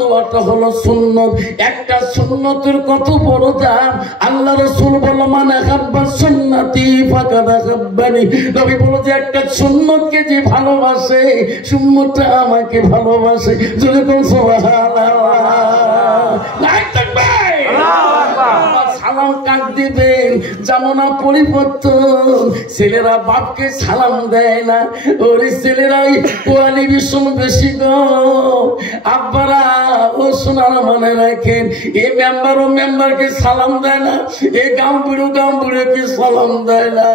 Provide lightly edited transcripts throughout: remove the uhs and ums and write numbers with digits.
দেওয়াটা হলো সুন্নত। একটা সুন্নতের কত বড় দাম। আল্লাহ রাসূল বলল মান আহাব্বা সুন্নতি ফাকাদ আহাব্বানি। নবী বলল যে একটা সুন্নতকে যে ভালোবাসে সুন্নতটা আমাকে ভালোবাসে। যদি কোন সুবহানাল্লাহ নাই থাকবে সালাম কাক দিবেন জামানা পরিবর্তন। ছেলেরা বাপকে সালাম দেয় না, ওর ছেলেরা কোয়ালিফিকেশন বেশি গো। আব্বারা ও সোনার মনে রাখেন, এ মেম্বার ও মেম্বারকে সালাম দেয় না, এ গাঁও বুড়োকে সালাম দেয় না,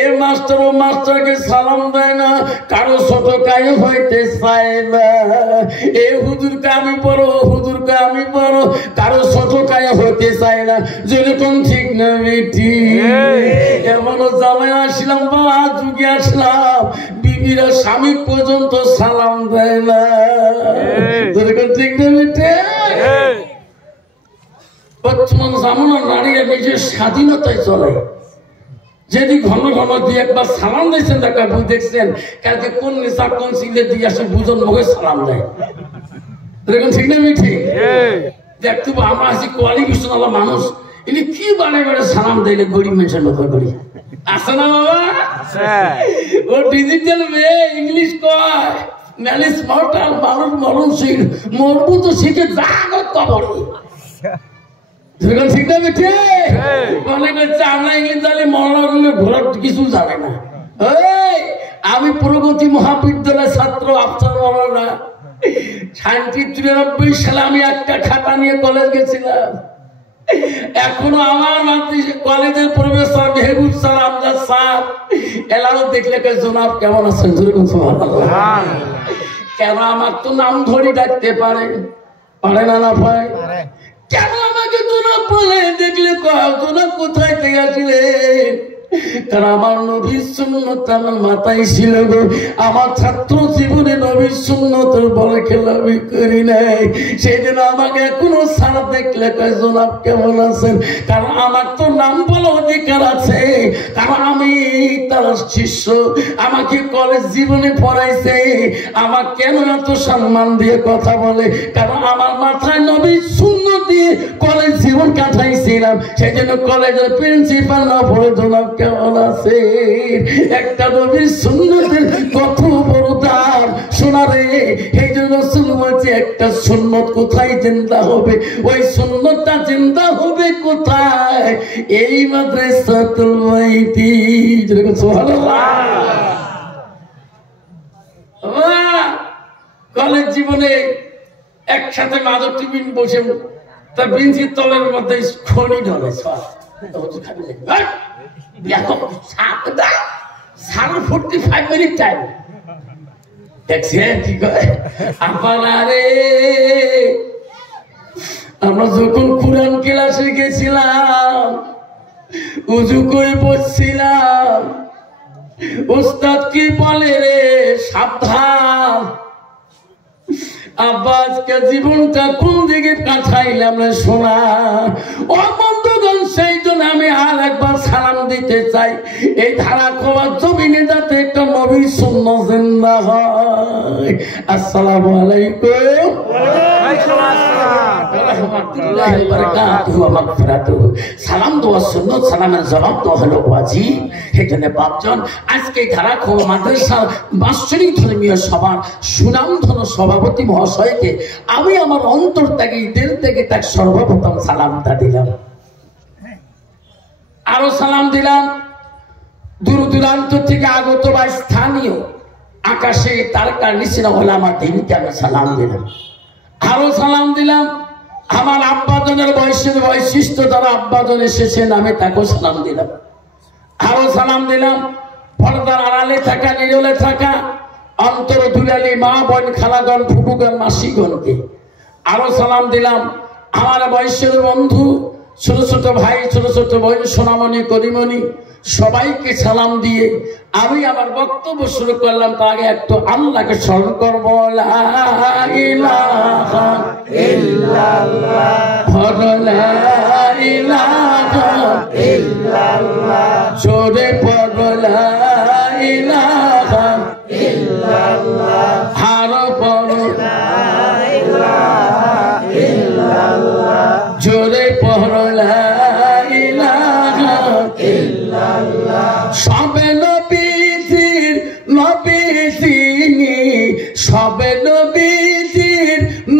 এ মাস্টার ও মাস্টারকে সালাম দেয় না, কারো ছোট কায়ে হইতে চায় না। এ হুজুরকে আমি পড়ো, হুজুরকে আমি পড়ো, কারো ছোট কায়ে হইতে চায় না। যেরকম ঠিক না বেটি, এমনও জামাই আসলাম বা যুগে আসলাম বিবিরা স্বামী পর্যন্ত সালাম দেয় না। যেরকম ঠিক না বেটি, বর্তমান জামানা নারীরা নিজের স্বাধীনতায় চলে। যদি ঘন ঘন দিয়ে একবার সালাম দিয়েছেন দেখা বুঝ দেখছেন কালকে কোন নেশা কোন সিলে দিয়ে আসে বুঝন মুখে সালাম দেয়। যেরকম ঠিক না বেটি, দেখতে আমরা আছি কোয়ালিফিকেশন আলা মানুষ, ইনি কি বাড়ে বাড়ে সালাম দিলে গরিব মানুষের মতো করি আছে না বাবা? ও ডিজিটাল মেয়ে ইংলিশ কয় ম্যানেজ মর্টাল মানুষ মরণশীল মরবু তো শিখে জাগত কবর। ঠিক না বেঠে মনে করছে আমরা ইংলিশ জানি মরণা করলে ঘোরার কিছু জানে না। আমি প্রগতি মহাবিদ্যালয়ের ছাত্র আফসার মরণা 93 সালে আমি একটা খাতা নিয়ে কলেজ গেছিলাম। এখনো আমার কলেজের professor Mehboob sir Amjad sir allow দেখলে জনাব কেমন আছেন? কেন আমার তো নাম ধরে ডাকতে পারে না না ভাই? কেন আমাকে জনাব বলে দেখলে জনাব কোথায় থেকে আসলেন? কারণ আমার নবীর সুন্নত আমার মাথায় ছিল গো। আমার ছাত্র জীবনে নবীর সুন্নতের বড় খেলামি করি নাই। সেই জন্য আমাকে এখনো সারা দেখলে কয় জনাব কেমন আছেন? কারণ আমার তো নাম বলার অধিকার আছে, কারণ আমি তার শিষ্য, আমাকে কলেজ জীবনে পড়াইছে। আমার কেন এত সম্মান দিয়ে কথা বলে? কারণ আমার মাথায় নবীর সুন্নত দিয়ে কলেজ জীবন কাটাইছিলাম। সেই জন্য কলেজের প্রিন্সিপাল না পড়ে জনাব কেমন আছে? একটা নবীর সুন্নতের কত বড় দাম শোনা রে। এই জন্য রাসূল বলছে একটা সুন্নত কোথায় জিন্দা হবে? ওই সুন্নতটা জিন্দা হবে কোথায়? এই মাদ্রাসাতুল বাইতি। যেরকম সুবহানাল্লাহ। কলেজ জীবনে একসাথে মাদক টিফিন বসে তার বেঞ্চির তলের মধ্যে খনি ঢলে সব 45 মিনিট টাইম দেখছেন কি করে। আমরা যখন কোরআন ক্লাসে গেছিলাম উজু করে বসছিলাম, উস্তাদ কি বলে রে সাবধান, আব্বা আজকে জীবনটা কোন দিকে কাটাইলাম রে শোনা। ও বন্ধুগণ, সেই জন্য আমি আর একবার সালাম দিতে চাই এই ধারা খোয়ার জমিনে যাতে একটা নবীর সুন্নাত জিন্দা হয়। আসসালামু আলাইকুম সালাম দেওয়া সুন্নত, সালামের জবাব দেওয়া হলো ওয়াজিব। সেখানে বাপজন আজকে ধারা খোয়া মাদ্রাসার বাৎসরিক ধর্মীয় সভার সুনামধন্য সভাপতি মহাশয়কে আমি আমার অন্তর থেকে দিল থেকে তার সর্বপ্রথম সালামটা দিলাম। আরো সালাম দিলাম দূর দূরান্ত থেকে আগত বা স্থানীয় আকাশে তারকার নিচে হলে আমার দিনকে আমি সালাম দিলাম। আরো সালাম দিলাম আমার আব্বাজনের বৈশিষ্ট্য যারা আব্বাজন এসেছেন আমি তাকেও সালাম দিলাম। আরো সালাম দিলাম পর্দার আড়ালে থাকা নিরলে থাকা অন্তর দুলালি মা বোন খালাগণ ফুফুগণ মাসিগণকে। আরো সালাম দিলাম আমার বয়সের বন্ধু ছোট ছোট ভাই ছোট ছোট বোন সোনামণি করিমণি সবাইকে সালাম দিয়ে আমি আমার বক্তব্য শুরু করলাম। তার আগে একটু আল্লাহকে স্মরণ করবো। লা ইলাহা ইল্লাল্লাহ লা ইলাহা ইল্লাল্লাহ জোরে পড়ো লা ইলাহা ইল্লাল্লাহ হার পড়ো লা ইলাহা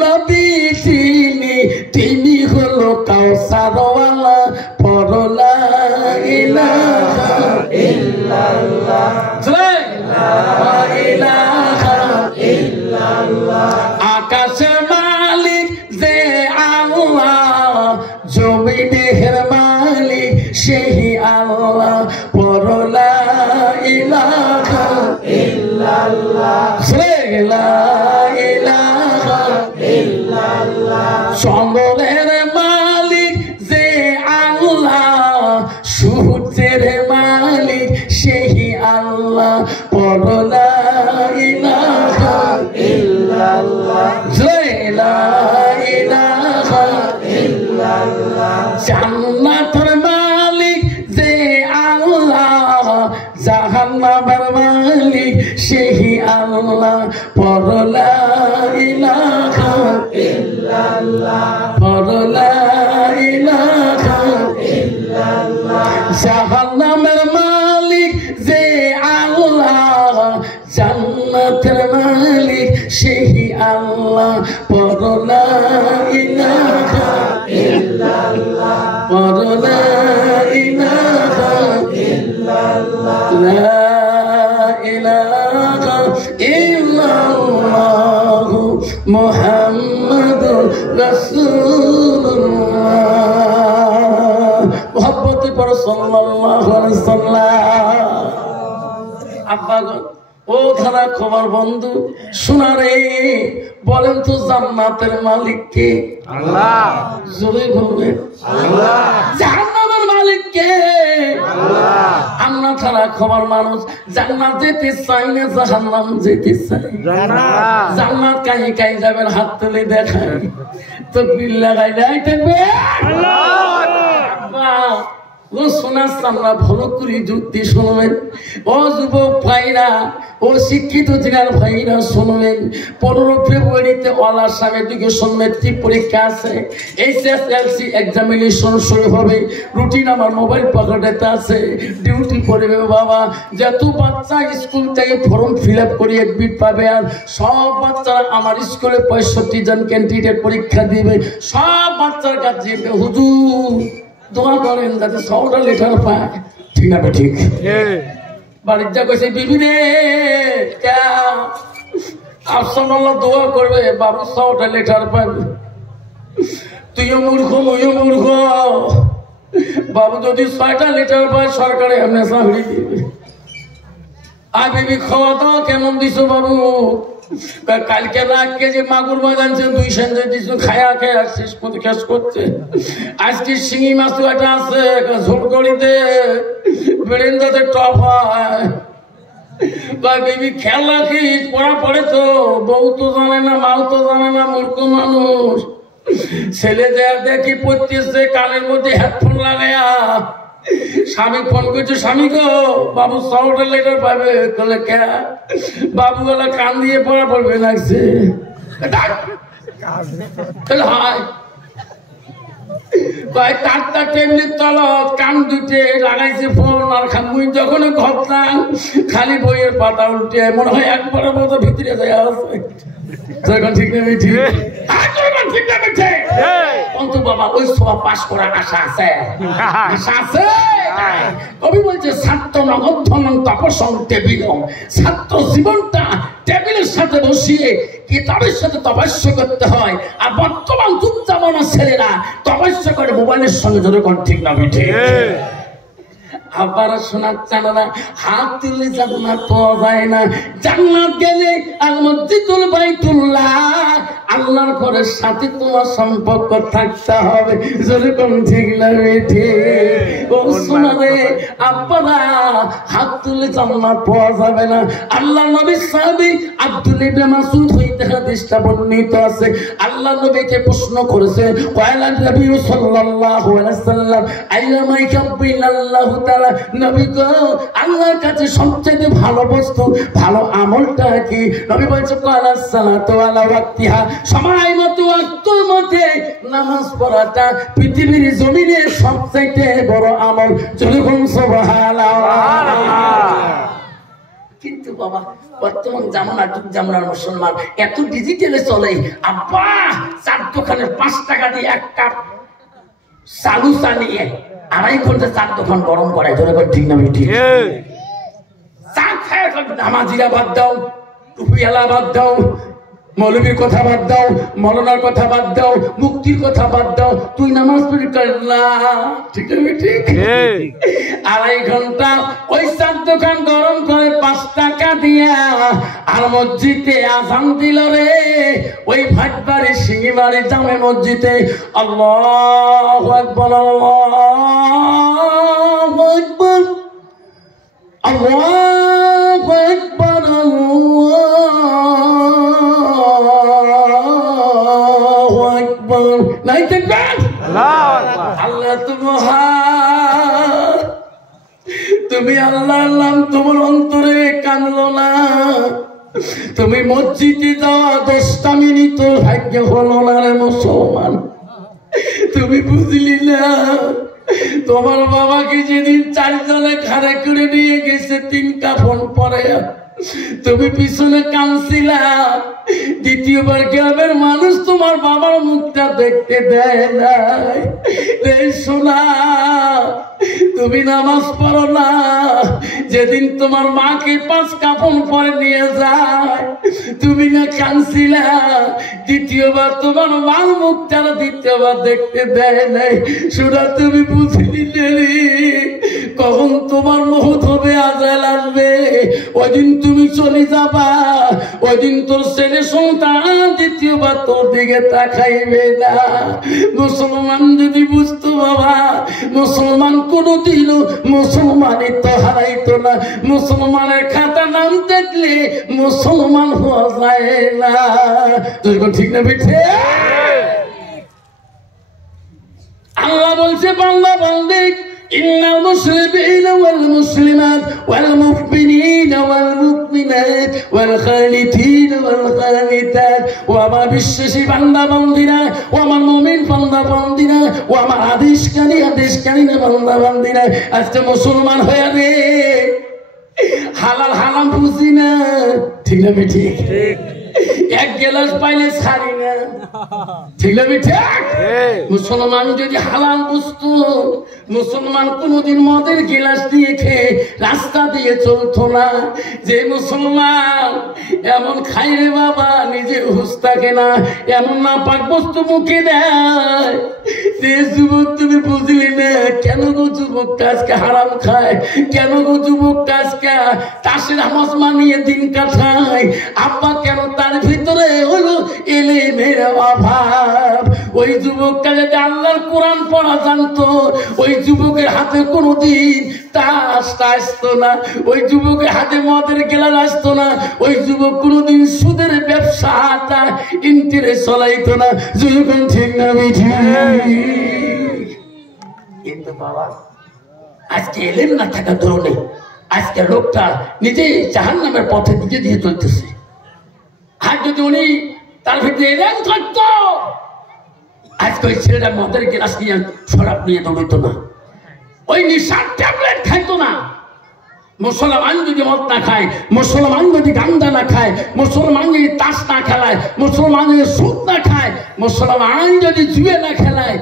নবী তিনি হলো কাউসারওয়ালা পড়ো লা ইলাহা ইল্লাল্লাহ লা ইলাহা ইল্লাল্লাহ আকাশের মালিক যে আল্লাহ জমিনের মালিক সেই আল্লাহ পড়ো লা ইলাহা ইল্লাল্লাহ লা ইলাহা ইল্লাল্লাহ চন্দ্রের মালিক যে আল্লাহ সূর্যের মালিক সেই আল্লাহ পড়ো লা ইলাহা ইল্লাল্লাহ লা ইলাহা ইল্লাল্লাহ জান্নাতের মালিক যে আল্লাহ জাহান্নামের মালিক সেই আল্লাহ পড়ো লা ইলাহা ইল্লাল্লাহ পড়ো লা ইলাহা ইল্লাল্লাহ জাহান্নামের মালিক যে আল্লাহ জান্নাতের মালিক সেই আল্লাহ পড়ো লা ইলাহা ইল্লাল্লাহ পড়ো লা ইলাহা ইল্লাল্লাহ লা ইলাহা ইল্লাল্লাহ মুহাম্মাদুর রাসূলুল্লাহ মুহাব্বতে পড়ো সাল্লাল্লাহু আলাইহি ওয়াসাল্লাম আব্বা ও খানা খবর বন্ধু শোনা রে বলেন তো জান্নাতের মালিক কে আল্লাহ জোরে বলবেন আল্লাহ জাহান্নামের মালিক কে আল্লাহ আমরা ছাড়া খবর মানুষ জান্নাত যেতে চাই না জাহান্নাম যেতে চাই জান্নাত কাই কাই যাবেন হাত তুলে দেখায় তাকবীর লাগাই যাইতেবে আল্লাহ ও শোনার সামনা ভালো করে যুক্তি শুনবেন ও যুবক ভাইরা ও শিক্ষিত জেনার ভাইরা শুনবেন 15 ফেব্রুয়ারিতে অল আসাম এডুকেশন মেট্রিক পরীক্ষা আছে এইচএসএলসি এক্সামিনেশন শুরু হবে রুটিন আমার মোবাইল পকেটেতে আছে ডিউটি করবে বাবা যত বাচ্চা স্কুল থেকে ফর্ম ফিল আপ করে এডমিট পাবে আর সব বাচ্চারা আমার স্কুলে 65 জন ক্যান্ডিডেট পরীক্ষা দিবে সব বাচ্চার কাছে হুজুর দোয়া করেন যাতে 100টা লেটার পায় ঠিক না ঠিক বাড়ির যা কইছে বিবি রে আফসানাল্লাহ দোয়া করবে বাবু 100টা লেটার পাবে তুইও মূর্খ মইও মূর্খ বাবু যদি 6টা লেটার পায় সরকারে এমনি চাকরি দিবে আর বিবি খাওয়া দাওয়া কেমন দিছো বাবু কালকে না 1 কেজি মাগুর মাছ আনছে 2 সেঞ্জে দিছো খায়া খায়া শেষ মতো শেষ করছে আজকে শিঙি মাছ একটা আছে ঝোল করিতে বেরেন্দাতে টপ হয় বেবি খেয়াল রাখিস পড়া পড়ে তো বউ তো জানে না মাও তো জানে না মূর্খ মানুষ ছেলে দেয়া দেখি পড়তেছে কানের মধ্যে হেডফোন লাগায়া স্বামী ফোন করছে স্বামী গো বাবু 100টা লেটার পাবে বলে কে বাবু বলে কান দিয়ে পড়া পড়বে লাগছে তারটা টেবিলের তলত কান দুটে লাগাইছে ফোন আর মুই যখন ঘরতাম খালি বইয়ের পাতা উল্টে মনে হয় একবারের মতো ভিতরে যায় আছে তখন ঠিক নেই ঠিক ঠিক নেই অন্ত বাবা ওই সব পাশ করার আশা আছে আশা আছে কবি বলছে ছাত্র নগধ্যমন তপসং টেবিলং ছাত্র জীবনটা টেবিলের সাথে বসিয়ে কিতাবের সাথে তপস্যা করতে হয় আর বর্তমান যুগ জামানার ছেলেরা তপস্যা করে মোবাইলের সঙ্গে যখন ঠিক না বিঠে আবার শোনাচ্ছে না হাত তুলে জান্নাত পাওয়া যায় না জান্নাত গেলে আল মসজিদুল বাইতুল্লাহ আল্লাহর ঘরের সাথে তোমার সম্পর্ক থাকতে হবে যেরকম ঠিক না বেঠে ও শোনা রে আব্বারা হাত তুলে জান্নাত পাওয়া যাবে না আল্লাহ নবীর সাহাবী আব্দুল ইবনে মাসউদ হইতে হাদিসটা বর্ণিত আছে আল্লাহ নবীকে প্রশ্ন করেছে কয়লা নবী সাল্লাল্লাহু আলাইহি ওয়াসাল্লাম আইয়ামা ইয়াকাবিলাল্লাহু তাআলা নবী গো আল্লাহর কাছে সবচেয়ে ভালো বস্তু ভালো আমলটা কি নবী বলেছে কয়লা সালাতু আলা ওয়াক্তিহা সময় মতো ওয়াক্তের মধ্যে নামাজ পড়াটা পৃথিবীর জমিনে সবচেয়ে বড় আমল যখন সুবহানাল্লাহ কিন্তু বাবা বর্তমান জামানা যুগ জামানার মুসলমান এত ডিজিটালে চলে। আব্বা চার দোকানে 5 টাকা দিয়ে 1 কাপ চালু চা নিয়ে 2.5 ঘন্টা চার দোকান গরম করে। ধরে ঠিক না ঠিক? চা খায় নামাজিরা বাদ দাও, টুপিওয়ালা বাদ দাও, মৌলবীর কথা বাদ দাও, মৌলানার কথা বাদ দাও, মুক্তির কথা বাদ দাও, তুই নামাজ পড়ি করলা ঠিক আছে ঠিক? 2.5 ঘন্টা ওই চার দোকান গরম করে 5 টাকা দিয়া, আর মসজিদে আযান দিল রে ওই ভাটবাড়ি সিঙ্গিবাড়ি জামে মসজিদে। আল্লাহু আকবার, আল্লাহু আকবার, আল্লাহু আকবার, আল্লাহু আকবার। নাই দেখবেন আল্লাহ তুমি আল্লাহর নাম তোমার অন্তরে কানলো না। তুমি মসজিদে যাওয়া 10টা মিনিট ভাগ্য হলো না রে মুসলমান। তুমি বুঝলি না তোমার বাবাকে যেদিন 4 জনে ঘাড়ে করে নিয়ে গেছে 3 কাফন পরে তুমি পিছনে কাঁদছিলা। দ্বিতীয়বার গ্রামের মানুষ তোমার বাবার মুখটা দেখতে দেয় নাই রে সোনা। তুমি নামাজ পড়ো না, যেদিন তোমার মাকে 5 কাফন পরে নিয়ে যায় তুমি না কাঁদছিলা। দ্বিতীয়বার তোমার মার মুখটা দ্বিতীয়বার দেখতে দেয় নাই। সোনা তুমি বুঝলি রে কখন তোমার মহৎ হবে, আজাল আসবে, ওইদিন তুমি চলে যাবা। ওইদিন তোর ছেলে সন্তান দ্বিতীয়বার তোর দিকে তাকাইবে না। মুসলমান যদি বুঝতো বাবা, মুসলমান কোনদিনও মুসলমানিত্ব হারাইতো না। মুসলমানের খাতা নাম দেখলে মুসলমান হওয়া যায় না। ঠিক না বেঠে? আল্লাহ বলছে বান্দা বান্দি إن المسلمين والمسلمات والمؤمنين والمؤمنات والخانتين والخانتات وما بالششي باندا باندينا وما المؤمن باندا باندينا وما حديث كاني باندا باندينا أنت مسلمان هيا রে হালাল হারাম বুঝি না। ঠিক না ঠিক? 1 গ্লাস পাইলে ছাড়ি না। ঠিক না ঠিক? মুসলমান যদি হালাল বুঝতো মুসলমান কোনদিন মদের গ্লাস দিয়ে খেয়ে রাস্তা দিয়ে চলতো না। যে মুসলমান এমন খাই রে বাবা নিজে হুঁশ থাকে না, এমন না পাক বস্তু মুখে দেয়। যে যুবক তুমি বুঝলি না কেন গো যুবকটা আজকে হারাম খায়, কেন গো যুবকটা আজকে তাসের নামাজ মানিয়ে দিন কাটায়। আব্বা কেন তার ভিতরে হলো ইলমের অভাব। ওই যুবকটা যদি আল্লাহর কোরআন পড়া জানতো ওই যুবকের হাতে কোনোদিন তাস আসতো না, ওই যুবকের হাতে মদের গেলাস আসতো না, ওই যুবক কোনোদিন সুদের ব্যবসাটা ইন্টারেস্ট চলাইতো না। যুবক ঠিক না ঠিক? কিন্তু বাবা আজকে এলেম না থাকার ধরনে আজকে লোকটা নিজেই জাহান্নামের পথে নিজে দিয়ে চলতেছে। আর যদি উনি তার ভিতরে এলেম থাকতো আজকে ওই ছেলেটা মদের গ্লাস নিয়ে শরাব নিয়ে দৌড়তো না, ওই নিশার ট্যাবলেট খাইতো না। মুসলমান যদি মদ না খায়, মুসলমান যদি গান্দা না খায়, মুসলমান যদি তাস না খেলায়, মুসলমান যদি সুদ না খায়, মুসলমান যদি জুয়ে না খেলায়,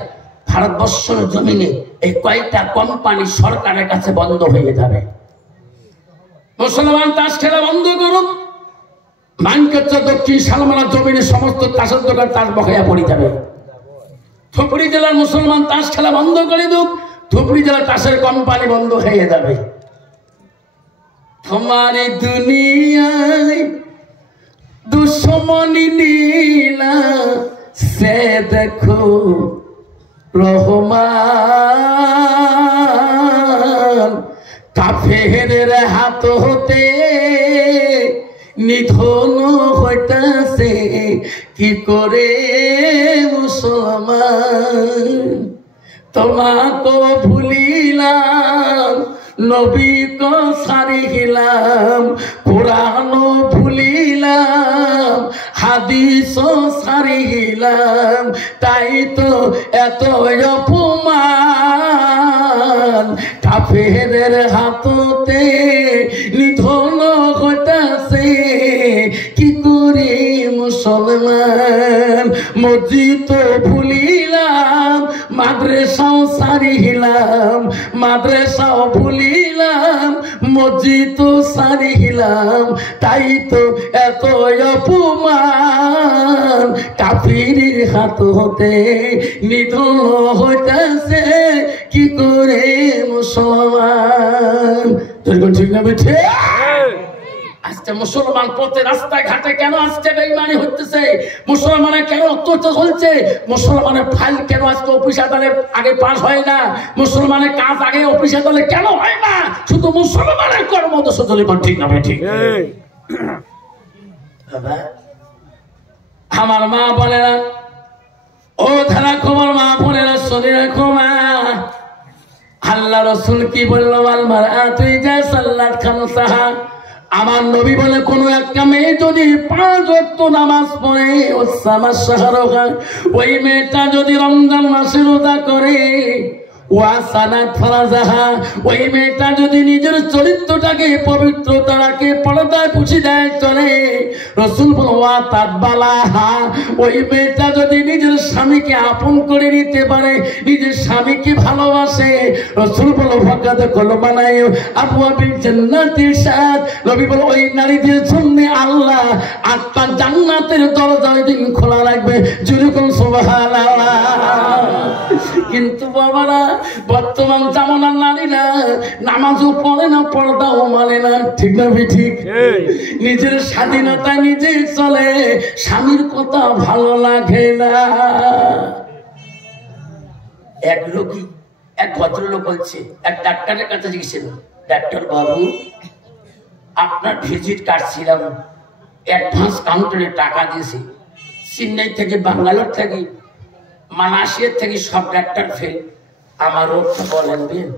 ভারতবর্ষের জমিনে এই কয়েকটা কোম্পানি সরকারের কাছে বন্ধ হয়ে যাবে। মুসলমান তাস খেলা বন্ধ করুক, মানকাচ্চা দক্ষিণ সালমানা জমিনে সমস্ত তাসের দোকান তাস বকেয়া পড়ে যাবে। ধুবড়ী জেলার মুসলমান তাস খেলা বন্ধ করে দুক, ধুবড়ী জেলার তাসের কোম্পানি বন্ধ হয়ে যাবে। তোমারে দুনিয়ায় দুশ্মনী নীলা সে দেখো রহমান, কাফেরের হাত হতে নিধন হইতাছে কি করে মুসলমান। তোমাকে ভুলিলাম, নবীকে ছাড়িলাম, কোরআন ভুলিলাম, হাদিস ছাড়িলাম, তাই তো এত অপমান। কাফেরের হাততে নিধন হইতাছে কি করি মুসলমান, মসজিদ ভুলিলাম মাদ্রাসাও সারিলাম, মাদ্রাসাও ভুলিলাম মসজিদ সারিলাম, তাই তো এত অপমান কাফিরের হাত হতে নিধন হইতাছে কি করে মুসলমান। ঠিক না বেঠে? আজকে মুসলমান পথে রাস্তায় ঘাটে কেন আজকে বেঈমানি হচ্ছে? মুসলমানের কেন অত্যাচার চলছে? মুসলমানের ফাইল কেন আজকে অফিস আদালত আগে পাস হয় না? মুসলমানের কাজ আগে অফিস আদালত কেন হয় না? শুধু মুসলমানের কর্মদোষ চলে। ঠিক না ঠিক? আমার মা বলে না, ও ধারা খবর মা বলে না, শরীর রাখো মা। আল্লাহ রাসূল কি বললো? আল মারআতু ইজা সাল্লাত খামসাহা, আমার নবী বলে কোন একটা মেয়ে যদি 5 ওয়াক্ত নামাজ পড়ে, ওই মেয়েটা যদি রমজান মাসে রোজা করে, ওয়াসানাত ফারাজাহা, ওই মেয়েটা যদি নিজের চরিত্রটাকে পবিত্রতা রাখে, পর্দায় পুষি দেয় চলে, রাসূল বলেন ওয়া তাবালাহা, ওই মেয়েটা যদি নিজের স্বামীকে আপন করে নিতে পারে, নিজের স্বামীকে ভালোবাসে, রাসূল বলেন ফাকাদ কলমানায় আবওয়াবিল জান্নাতির সাদ, নবী বলেন ওই নারীদের জন্য আল্লাহ 8টা জান্নাতের দরজা ওই দিন খোলা রাখবে। জোরে কোন সুবহানাল্লাহ। কিন্তু বাবারা, বর্তমান জামানার নারীরা নামাজও পড়ে না, পর্দাও মানে না। ঠিক না ঠিক? নিজের স্বাধীনতা নিজে চলে, স্বামীর কথা ভালো লাগে না। এক লোকই, এক ভদ্রলোক বলছে এক ডাক্তারের কাছে গিয়েছিল, ডাক্তার বাবু আপনার ভিজিট কাটছিলাম, অ্যাডভান্স কাউন্টারে টাকা দিয়েছি, চেন্নাই থেকে, বাঙ্গালোর থেকে, মালয়েশিয়া থেকে সব ডাক্তার ফেল, আমার রোগটা বলেন দিন।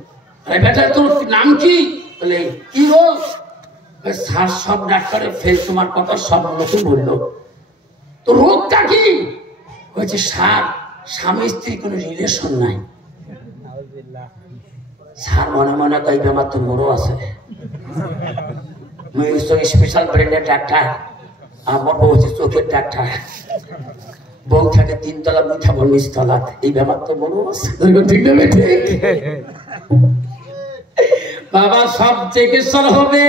বেটা তোর নাম কি? বলে কি রোগ? স্যার সব ডাক্তারে ফেল, তোমার কথা সব লোকে বললো, তো রোগটা কি? বলছে স্যার স্বামী স্ত্রী কোনো রিলেশন নাই। স্যার মনে মনে কই বেমার তো মোরও আছে, স্পেশাল ব্রেনের ডাক্তার, আমার বউ হচ্ছে চোখের ডাক্তার, বউ থাকে 3 তলা, বউ থাকে 19 তলা, এই ব্যাপার তো বড় আছে। ঠিক না ঠিক? বাবা সব চিকিৎসা হবে,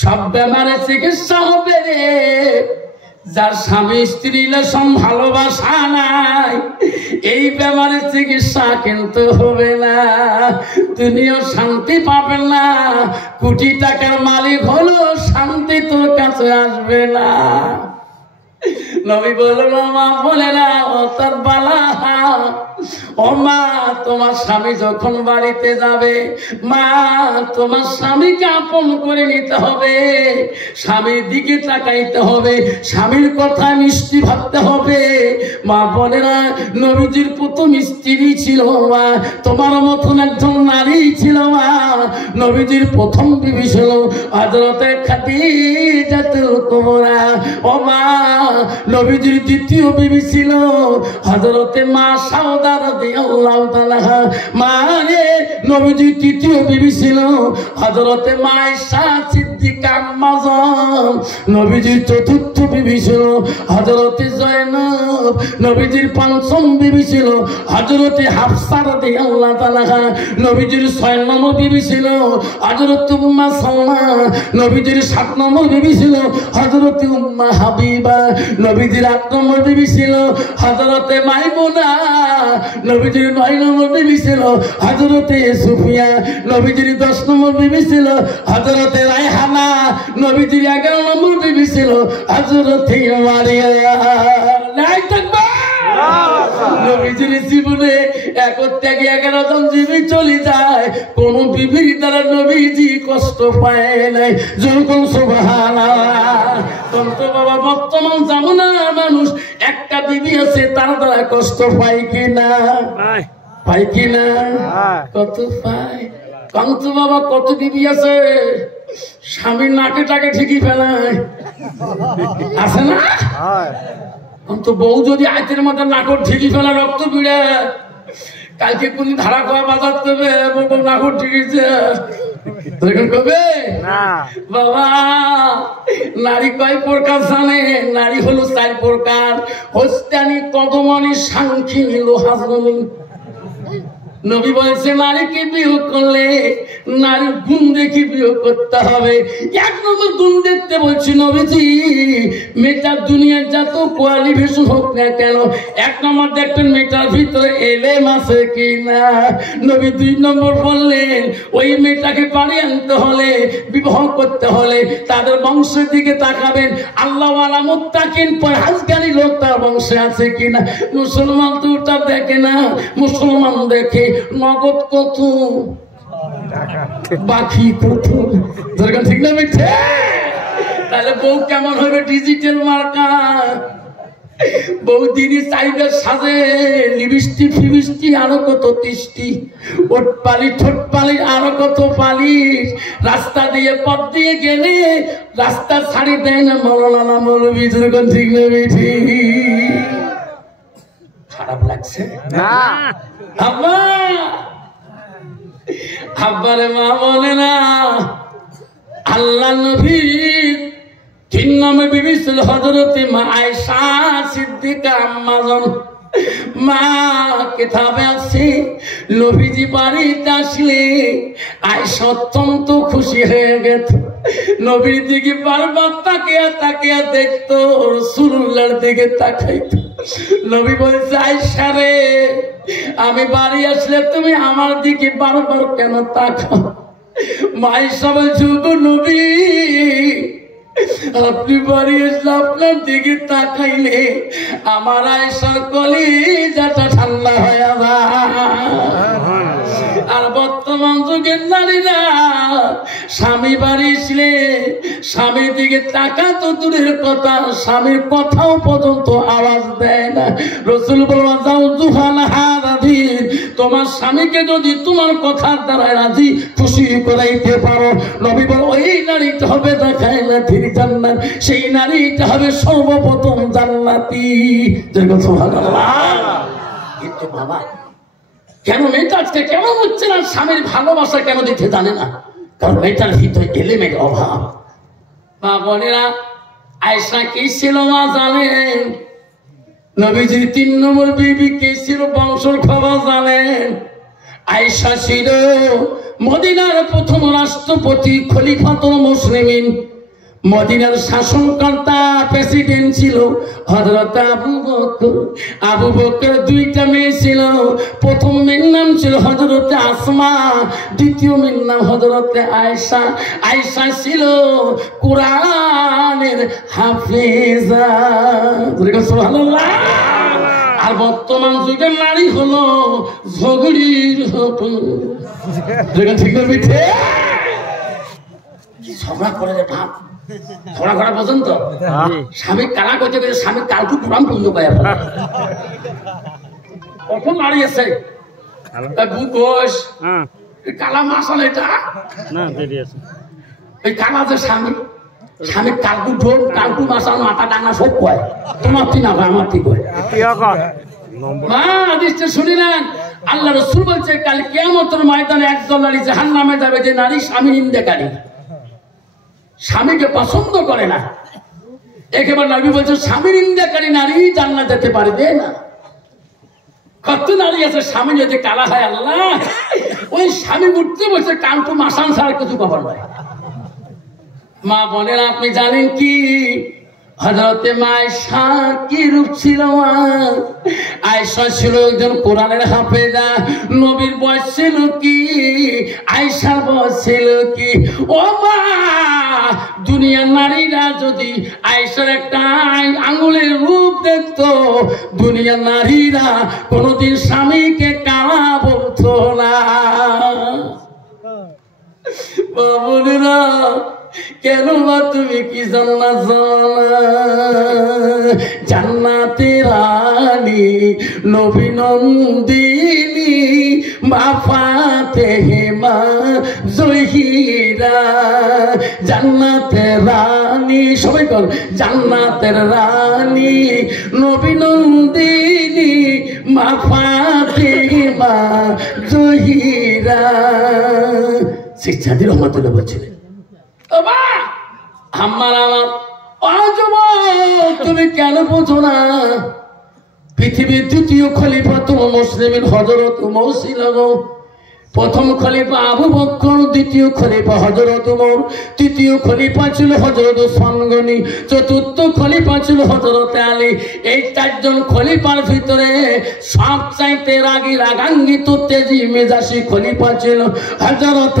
সব বেমারের চিকিৎসা হবে রে। যার স্বামী স্ত্রী রিলেশন ভালোবাসা নাই, এই বেমারের চিকিৎসা কিন্তু হবে না, তুমিও শান্তি পাবেন না, কোটি টাকার মালিক হলো শান্তি তোর কাছে আসবে না। নবী বলল মা বলে না, ও তার বালা, ও মা তোমার স্বামী যখন বাড়িতে যাবে, মা তোমার স্বামীকে আপন করে নিতে হবে, স্বামীর দিকে তাকাইতে হবে, স্বামীর কথা মিষ্টি ভাবতে হবে। মা বলে না, নবীজির প্রথম স্ত্রী ছিল মা, তোমার মতন একজন নারী ছিল মা। নবীজির প্রথম বিবি ছিল হযরতে খাদিজাতুল কুবরা। ও মা, নবীজির দ্বিতীয় বিবি ছিল হযরতে মা সাউদা রাদিয়াল্লাহু তাআলা। মা রে, নবীজির তৃতীয় বিবি ছিল হযরতে মা আয়েশা সিদ্দিকা আম্মা জান। নবীজির চতুর্থ বিবি ছিল হযরতে জয়নব। নবীজির পঞ্চম বিবি ছিল হযরতে হাফসা রাদিয়াল্লাহু তাআলা। নবীজির 6 নম্বর বিবি ছিল হযরতে উম্মে সালমা। নবীজির 7 নম্বর বিবি ছিল হযরতে উম্মে হাবিবা। নবীজির 8 নম্বর বিবি ছিল হযরতে মাইমুনা। নবীজির 9 নম্বর বিবি ছিল হযরতে সুফিয়া। নবীজির 10 নম্বর বিবি ছিল হযরতে রায়হানা। নবীজির 11 নম্বর বিবি ছিল হযরতে মারিয়া। নাই থাকবা নবীজির জীবনে 1 থেকে 11 জন বিবি চলে যায়, কোন বিবির দ্বারা নবীজি কষ্ট পায় নাই। যখন সুবহানাল্লাহ। তন্ত বাবা, বর্তমান জামানার মানুষ একটা বিবি আছে, তার দ্বারা কষ্ট পায় কিনা? পায় কিনা? কত পায়? কন্ত বাবা, কত বিবি আছে স্বামীর নাকে টাকে ঠিকই ফেলায়, আছে না? কিন্তু বউ যদি আইতের মধ্যে নাকর ঠিকই ফেলা, রক্ত পিড়ে, কালকে কোন ধারা খাওয়া বাজার দেবে, নাকর ঠিকিছে, কবে বাবা নারী কয় প্রকার জানে? নারী হলো 4 প্রকার। হস্তানি, কদমনি, সাংখিনী, লোহাজনী। নবী বলছে নারীকে বিয়ে করলে নারীর গুণ দেখে বিয়ে করতে হবে। 1 নম্বর গুণ দেখতে বলছি নবীজি, মেয়েটার দুনিয়ার যত কোয়ালিফিকেশন হোক না কেন 1 নম্বর দেখবেন মেয়েটার ভিতরে এলেম আছে কিনা। নবী 2 নম্বর বললেন ওই মেয়েটাকে বাড়ি আনতে হলে, বিবাহ করতে হলে তাদের বংশের দিকে তাকাবেন। আল্লাহওয়ালা মুত্তাকিন পরহেজগারী লোক তার বংশে আছে কিনা। মুসলমান তো ওটা দেখে না, মুসলমান দেখে নগদ কত, বাকি কত। ঠিক না মিঠে? তাহলে বউ কেমন হবে? ডিজিটাল মার্কা। বউ দিনই চাইবে সাজে, লিপস্টিক ফিবিস্টিক আরো কত তিষ্টি, ওট পালি ঠোঁট পালি আরো কত পালিশ। রাস্তা দিয়ে পথ দিয়ে গেলে রাস্তা ছাড়ি দেয় না মৌলানা মৌলবি। যেরকম ঠিক না মিঠি? খারাপ লাগছে না? আব্বারে মা বলে না, আল্লাহ নবী 3 নম্বর বিবি ছিল হযরতে মা আয়েশা সিদ্দিকা আম্মাজান। মা কিতাবে আছে নবীজি বাড়িতে আসলে আয়েশা অত্যন্ত খুশি হয়ে গেছে। নবীর দিকে বারবার তাকিয়া তাকিয়া দেখতো, রাসূলুল্লাহর দিকে তাকাইতো। নবী বলছে আয়েশা রে, আমি বাড়ি আসলে তুমি আমার দিকে বারবার কেন তাকাও? মা আয়েশা বলছে গো নবী, আপনি বাড়ি আসলে আপনার দিকে তাকাইলে আমার আয়েশার কলিজাটা ঠান্ডা হয়ে যায়। আর বর্তমান যুগের নারীরা স্বামী বাড়ি আসলে স্বামীর দিকে তাকা তো দূরের কথা, স্বামীর কথাও পর্যন্ত আওয়াজ দেয় না। রাসূল বলেন যাও জুহান হারাদির, তোমার স্বামীকে যদি তোমার কথার দ্বারা রাজি খুশি করাইতে পারো, নবী বলেন ওই নারীটা হবে দেখায় না ঠিক জান্নাত, সেই নারীটা হবে সর্বপ্রথম জান্নাতি। সুবহানাল্লাহ। কিন্তু বাবা কেন মেয়েটা আজকে কেমন হচ্ছে না? স্বামীর ভালোবাসা কেন দিতে জানে না? কারণ মেয়েটার ভিতরে এলেমের অভাব। মা বোনেরা, আয়েশা কি ছিল মা জানেন? নবীজির 3 নম্বর বিবি কে ছিল বংশের খবর জানেন? আয়েশা ছিল মদিনার প্রথম রাষ্ট্রপতি, খলিফাতুল মুসলিমিন। মদিনার শাসনকর্তা প্রেসিডেন্ট ছিল হযরত আবু বকর। আবু বকর 2টা মেয়ে ছিল। প্রথম মেয়ের নাম ছিল হযরত আসমা, দ্বিতীয় মেয়ের নাম হযরত আয়েশা। আয়েশা ছিল কোরআনের হাফেজা। সুবহানাল্লাহ। আর বর্তমান যুগের নারী হলো ঝগড়ির হতো। ঠিক না মিঠে? ঝগড়া করে রে ভাব, ঝগড়া করা পর্যন্ত স্বামী কালা করতে গেলে স্বামী কালটু পুরাম বন্ধ পায়। কখন নারী আছে বুকোষ কালা মাসাল, এটা ওই কালা যে স্বামী, স্বামী কালটু ঢোল কালটু মাসাল মাথা ডাঙা সব কয়, তোমার তুই না আমার তুই কয়। মা আদিষ্ট শুনি নেন, আল্লাহ রাসূল বলছে কাল কিয়ামতের ময়দানে একদল নারী জাহান্নামে যাবে, যে নারী স্বামী নিন্দাকারী, স্বামীকে পছন্দ করে না। একেবারে নবী বলছে স্বামী নিন্দাকারী নারী জান্নাত যেতে পারবে না। কত নারী আছে স্বামী যদি কালা হয়, আল্লাহ ওই স্বামী উঠতে বসে কালটু মাসান ছাড়া কিছু খবর নয়। মা বোনেরা, আপনি জানেন কি হযরতে মা আয়েশা কি রূপ ছিল? আয়েশা ছিল একজন কোরআনের হাফেজা। নবীর বয়স ছিল কি, আয়েশার বয়স ছিল কি? ও মা, দুনিয়ার নারীরা যদি আয়েশার একটা আঙ্গুলের রূপ দেখতো, দুনিয়ার নারীরা কোনোদিন স্বামীকে কালা বলতো না। বাবুরা কেন বা তুমি কি জান্নাত জানা? জান্নাতে রানী নবী নন্দিনী মা ফাতেমা জহিরা। জান্নাতের রানী, সবাই কর, জান্নাতের রানী নবী নন্দিনী মা ফাতেমা জহিরা। শেখ সাদি রহমাতুল্লাহ বলছিলেন, তুমি কেন বোঝো না পৃথিবীর দ্বিতীয় খলিফাতুল মুসলিমিন হযরত মৌসিলা গো। প্রথম খলিফা আবু বকর, দ্বিতীয় খলিফা হযরত উমর, তৃতীয় খলিফা ছিল হযরত ওসমান গনি, চতুর্থ খলিফা ছিল হযরত আলী। এই চারজন খলিফার ভিতরে সবচাইতে রাগী রাগান্বিত তেজি মেজাজি খলিফা ছিল হযরত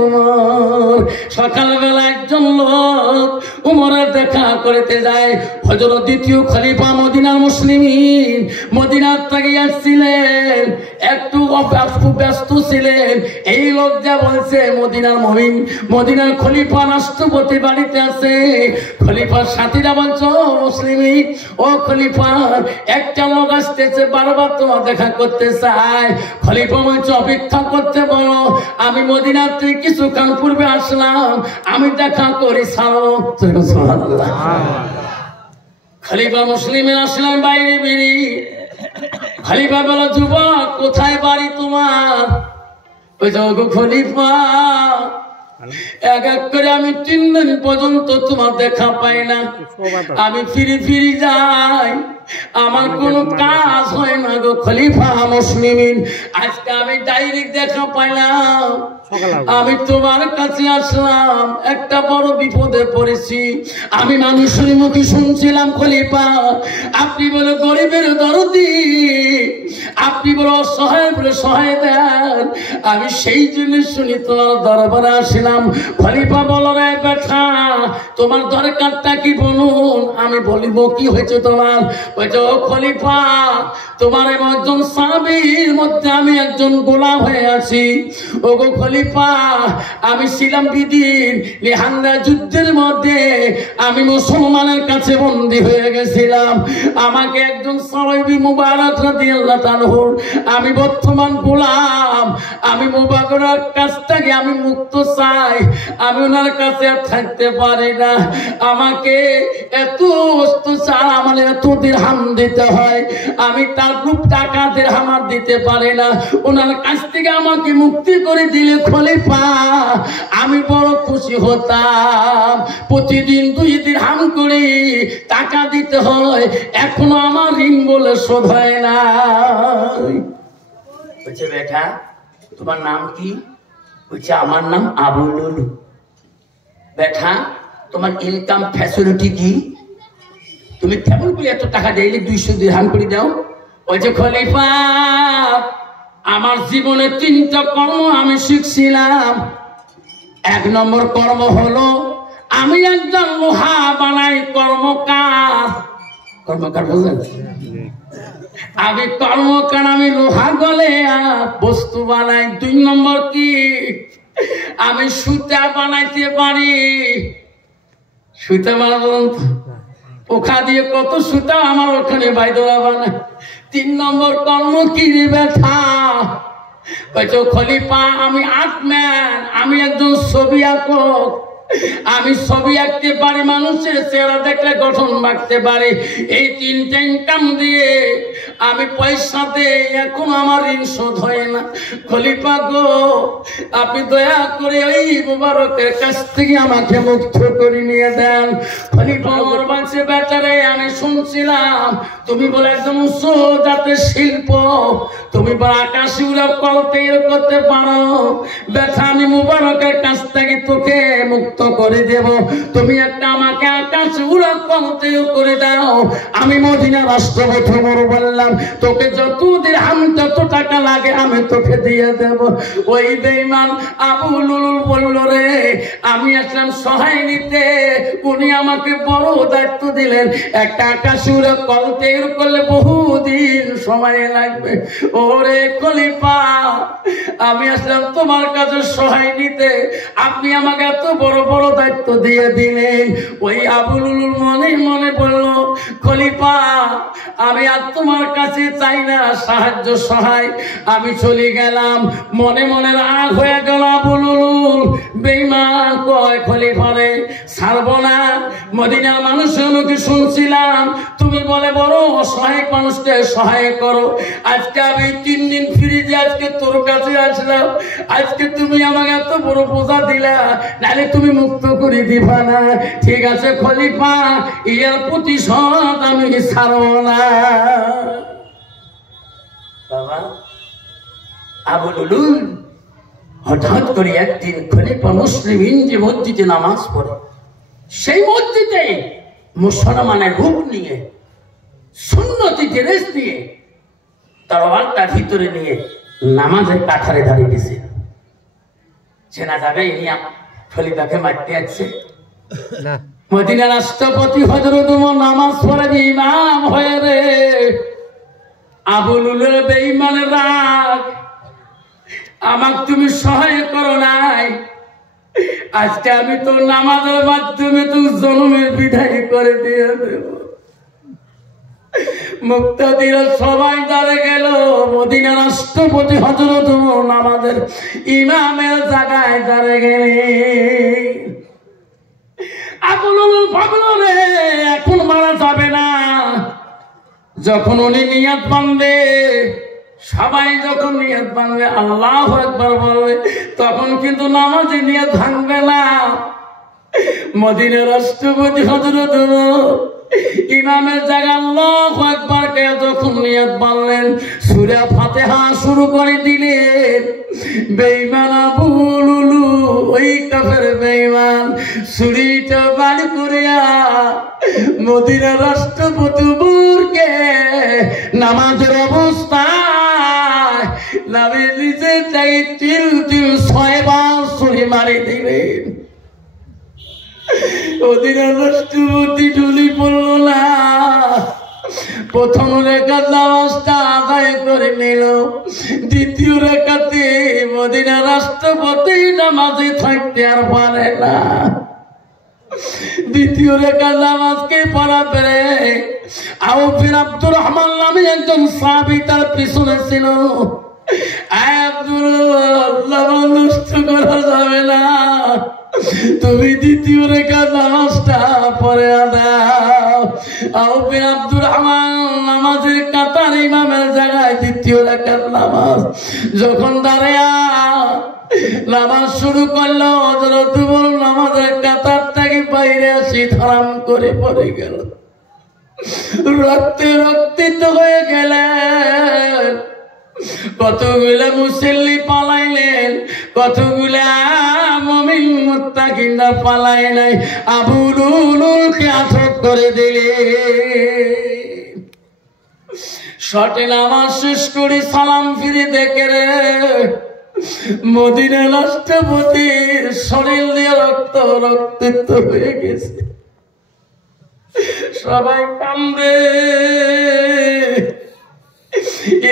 উমর। সকালবেলা একজন লোক উমরের দেখা করতে যায়। হযরত দ্বিতীয় খলিফা মদিনার মুসলিমিন মদিনার থেকে আসছিলেন, একটু ব্যস্ত ছিলেন। এই লোক যা বলছে মদিনার মুমিন, মদিনার খলিফা রাষ্ট্রপতি বাড়িতে আছে। খলিফার সাথীরা বলছো মুসলিমিন, ও খলিফা একটা লোক আসতেছে, বারবার তোমার দেখা করতে চায়। খলিফা বলছে অপেক্ষা করতে বলো, আমি মদিনার থেকে কিছুক্ষণ পূর্বে আসলাম, আমি দেখা করি ছাড়ো। খলিফা মুসলিমের আসলাম বাইরে বেরিয়ে। খলিফা বলো যুবক কোথায় বাড়ি তোমার? ওই যে খলিফা এক এক করে আমি 3 দিন পর্যন্ত তোমার দেখা পাই না, আমি ফিরি ফিরি যাই, আমার কোন কাজ হয় না গো খলিফা মুসলিমিন। আজকে আমি ডাইরেক্ট দেখা পাইলাম, আমি তোমার কাছে আসলাম, একটা বড় বিপদে পড়েছি। আমি মানুষের মুখে শুনছিলাম খলিফা আপনি বলে গরিবের দরদি, আপনি বলে অসহায় বলে সহায় দেন, আমি সেই জন্য শুনি তোমার দরবারে আসলাম। খলিফা বলো রে বেটা তোমার দরকারটা কি বলুন, আমি বলিব কি হয়েছে তোমার? বলছে ও খলিফা তোমার একজন সাহাবীর মধ্যে আমি একজন গোলাম হয়ে আছি। ও গো খলিফা আমি ছিলাম বিদিন লিহান্দা যুদ্ধের মধ্যে, আমি মুসলমানের কাছে বন্দী হয়ে গেছিলাম। আমাকে একজন সাহাবী মুবারক রাদিয়াল্লাহু তাআলা, আমি বর্তমান গোলাম, আমি মুবারকের কাছ থেকে আমি মুক্ত চাই, আমি ওনার কাছে আর থাকতে পারি না। আমাকে এত বস্তু চাল আমার এত দিরহাম দিতে হয়, আমি তার খুব টাকা দিরহাম আর দিতে পারি না। ওনার কাছ থেকে আমাকে মুক্তি করে দিলে খলিফা আমি বড় খুশি হতাম। প্রতিদিন 2 দিরহাম করে টাকা দিতে হয়, এখনো আমার ঋণ বলে শোধ হয় না। বলছে বেটা তোমার নাম কি? বলছে আমার নাম আবু লুলু। বেটা তোমার ইনকাম ফ্যাসিলিটি কি? তুমি কেমন করে এত টাকা ডেইলি 200 দিরহাম করে দাও? বলছে খলিফা আমার জীবনে 3টা কর্ম আমি শিখছিলাম। 1 নম্বর কর্ম হলো আমি একজন লোহা বানাই, কর্মকার। কর্মকার বুঝলেন? আমি কর্মকার, আমি লোহা গলে বস্তু বানাই। 2 নম্বর কি আমি সুতা বানাইতে পারি। সুতা বানাবো পোখা দিয়ে কত সুতা আমার ওখানে বাইদরা বানায়। 3 নম্বর কর্ম কি রে বেটা? বলছো খলিফা আমি আর্টম্যান, আমি একজন ছবি আঁকক, আমি ছবি আঁকতে পারি, মানুষের চেহারা দেখলে গঠন বাঁকতে পারি। এই 3টা ইনকাম দিয়ে আমি পয়সা দেই, এখন আমার ঋণ শোধ হয় না। খলিফা গো আপনি দয়া করে ওই মুবারকের কাছ থেকে আমাকে মুক্ত করে নিয়ে দেন। খলিফা আমার বলছে বেটারে আমি শুনছিলাম তুমি বলে একদম উচ্চ জাতের শিল্প, তুমি বলে আকাশে উড়া কলতে করতে পারো। বেটা আমি মুবারকের কাছ থেকে তোকে মুক্ত করে দেব, তুমি একটা আমাকে আকাশ উড়া কলতে করে দাও। আমি মদিনা রাষ্ট্রপতি বললাম তোকে যত দিরহাম যত টাকা লাগে আমি তোকে দিয়ে দেব। ওই বেঈমান আবু লুলুল বলল রে আমি আসলাম সহায় নিতে, উনি আমাকে বড় দায়িত্ব দিলেন, একটা আকাশ উড়া কলতে করলে বহুদিন সময় লাগবে। ওরে খলিফা আমি আসলাম তোমার কাছে সহায় নিতে, আপনি আমাকে এত বড় বড় দায়িত্ব দিয়ে দিলেন। ওই আবু লুলুল মনে মনে বলল খলিফা আমি আর তোমার কাছে চাই না সাহায্য সহায়, আমি চলে গেলাম। মনে মনে রাগ হয়ে গেল, বলুন বেঈমান কয় খলিফারে ছাড়বো না। মদিনার মানুষের মুখে শুনছিলাম তুমি বলে বড় অসহায় মানুষকে সহায় করো। আজকে আমি 3 দিন ফিরে আজকে তোর কাছে আসলাম, আজকে তুমি আমাকে এত বড় বোঝা দিলা, নাহলে তুমি মুক্ত করে দিবা না। ঠিক আছে খলিফা, এর প্রতিশোধ আমি ছাড়ব না। বাবা আবু লুলুল হঠাৎ করে একদিন খলিফা মুসলিমিন যে মসজিদে নামাজ পড়ে, সেই মসজিদে মুসলমানের রূপ নিয়ে সুন্নতি ড্রেস দিয়ে তরবারটা ভিতরে নিয়ে নামাজের কাঠারে দাঁড়িয়ে গেছে। চেনা যাবে ইনি খলিফাকে মারতে আসছে। মদিনার রাষ্ট্রপতি হযরত ওমর নামাজ পড়ে ইমাম হয়ে রে। আবু লুলুল বেঈমানের রাগ, আমাকে তুমি সহায় করো নাই, আজকে আমি তো নামাজের মাধ্যমে তো জনমের বিদায় করে দিয়ে দেব। মুক্তাদিরা সবাই দাঁড়ে গেল। মদিনার রাষ্ট্রপতি হযরত ওমর নামাজের ইমামের জায়গায় দাঁড়ে গেলে আবু লুলুল ভাবল রে এখন মারা যাবে না। যখন উনি নিয়ত বাঁধবে, সবাই যখন নিয়ত বাঁধবে আল্লাহু আকবার বলবে, তখন কিন্তু নামাজে নিয়ত ভাঙবে না। মদিনার রাষ্ট্রপতি হযরত ওমর ইমামের জায়গা আল্লাহু আকবার কে যখন নিয়ত বাঁধলেন, সূরা ফাতিহা শুরু করে দিলেন। বেঈমান আবু লুলু, ওই কাফের বেঈমান ছুরিটা বাড়ি করিয়া মদিনার রাষ্ট্রপতি ওমরকে নামাজের অবস্থায় নামে নিজের জায়গায় তিল তিল 6 বার ছুরি মারি দিলেন। মদিনার রাষ্ট্রপতি ঢুলি পড়ল না। প্রথম রেখাত নামাজটা আদায় করে নিল, দ্বিতীয় রেখাতে মদিনার রাষ্ট্রপতি নামাজে থাকতে আর পারে না। দ্বিতীয় রেখাত নামাজকে পড়াবে আউফ বিন আব্দুর রহমান নামে একজন সাহাবী তার পিছনে ছিল। আব্দুল্লাহ নষ্ট করা যাবে না, তুমি দ্বিতীয় রেখার নামাজটা পড়ে দাও। আউফ বিন আব্দুর রহমান নামাজের কাতার ইমামের জায়গায় দ্বিতীয় রেখার নামাজ যখন দাঁড়িয়ে নামাজ শুরু করলো, হযরত ওমর নামাজের কাতার থেকে বাইরে আসি ধরাম করে পড়ে গেল, রক্তে রক্তিত হয়ে গেলেন। কতগুলা মুসল্লি পালাইলেন, কতগুলা মুমিন মুত্তাকিনরা পালাই নাই, আবু লুলুলকে আটক করে দিলেন। শটে নামাজ শেষ করে সালাম ফিরে দেখে রে মদিনার রাষ্ট্রপতির শরীর দিয়ে রক্ত রক্তিত হয়ে গেছে। সবাই কান্দে,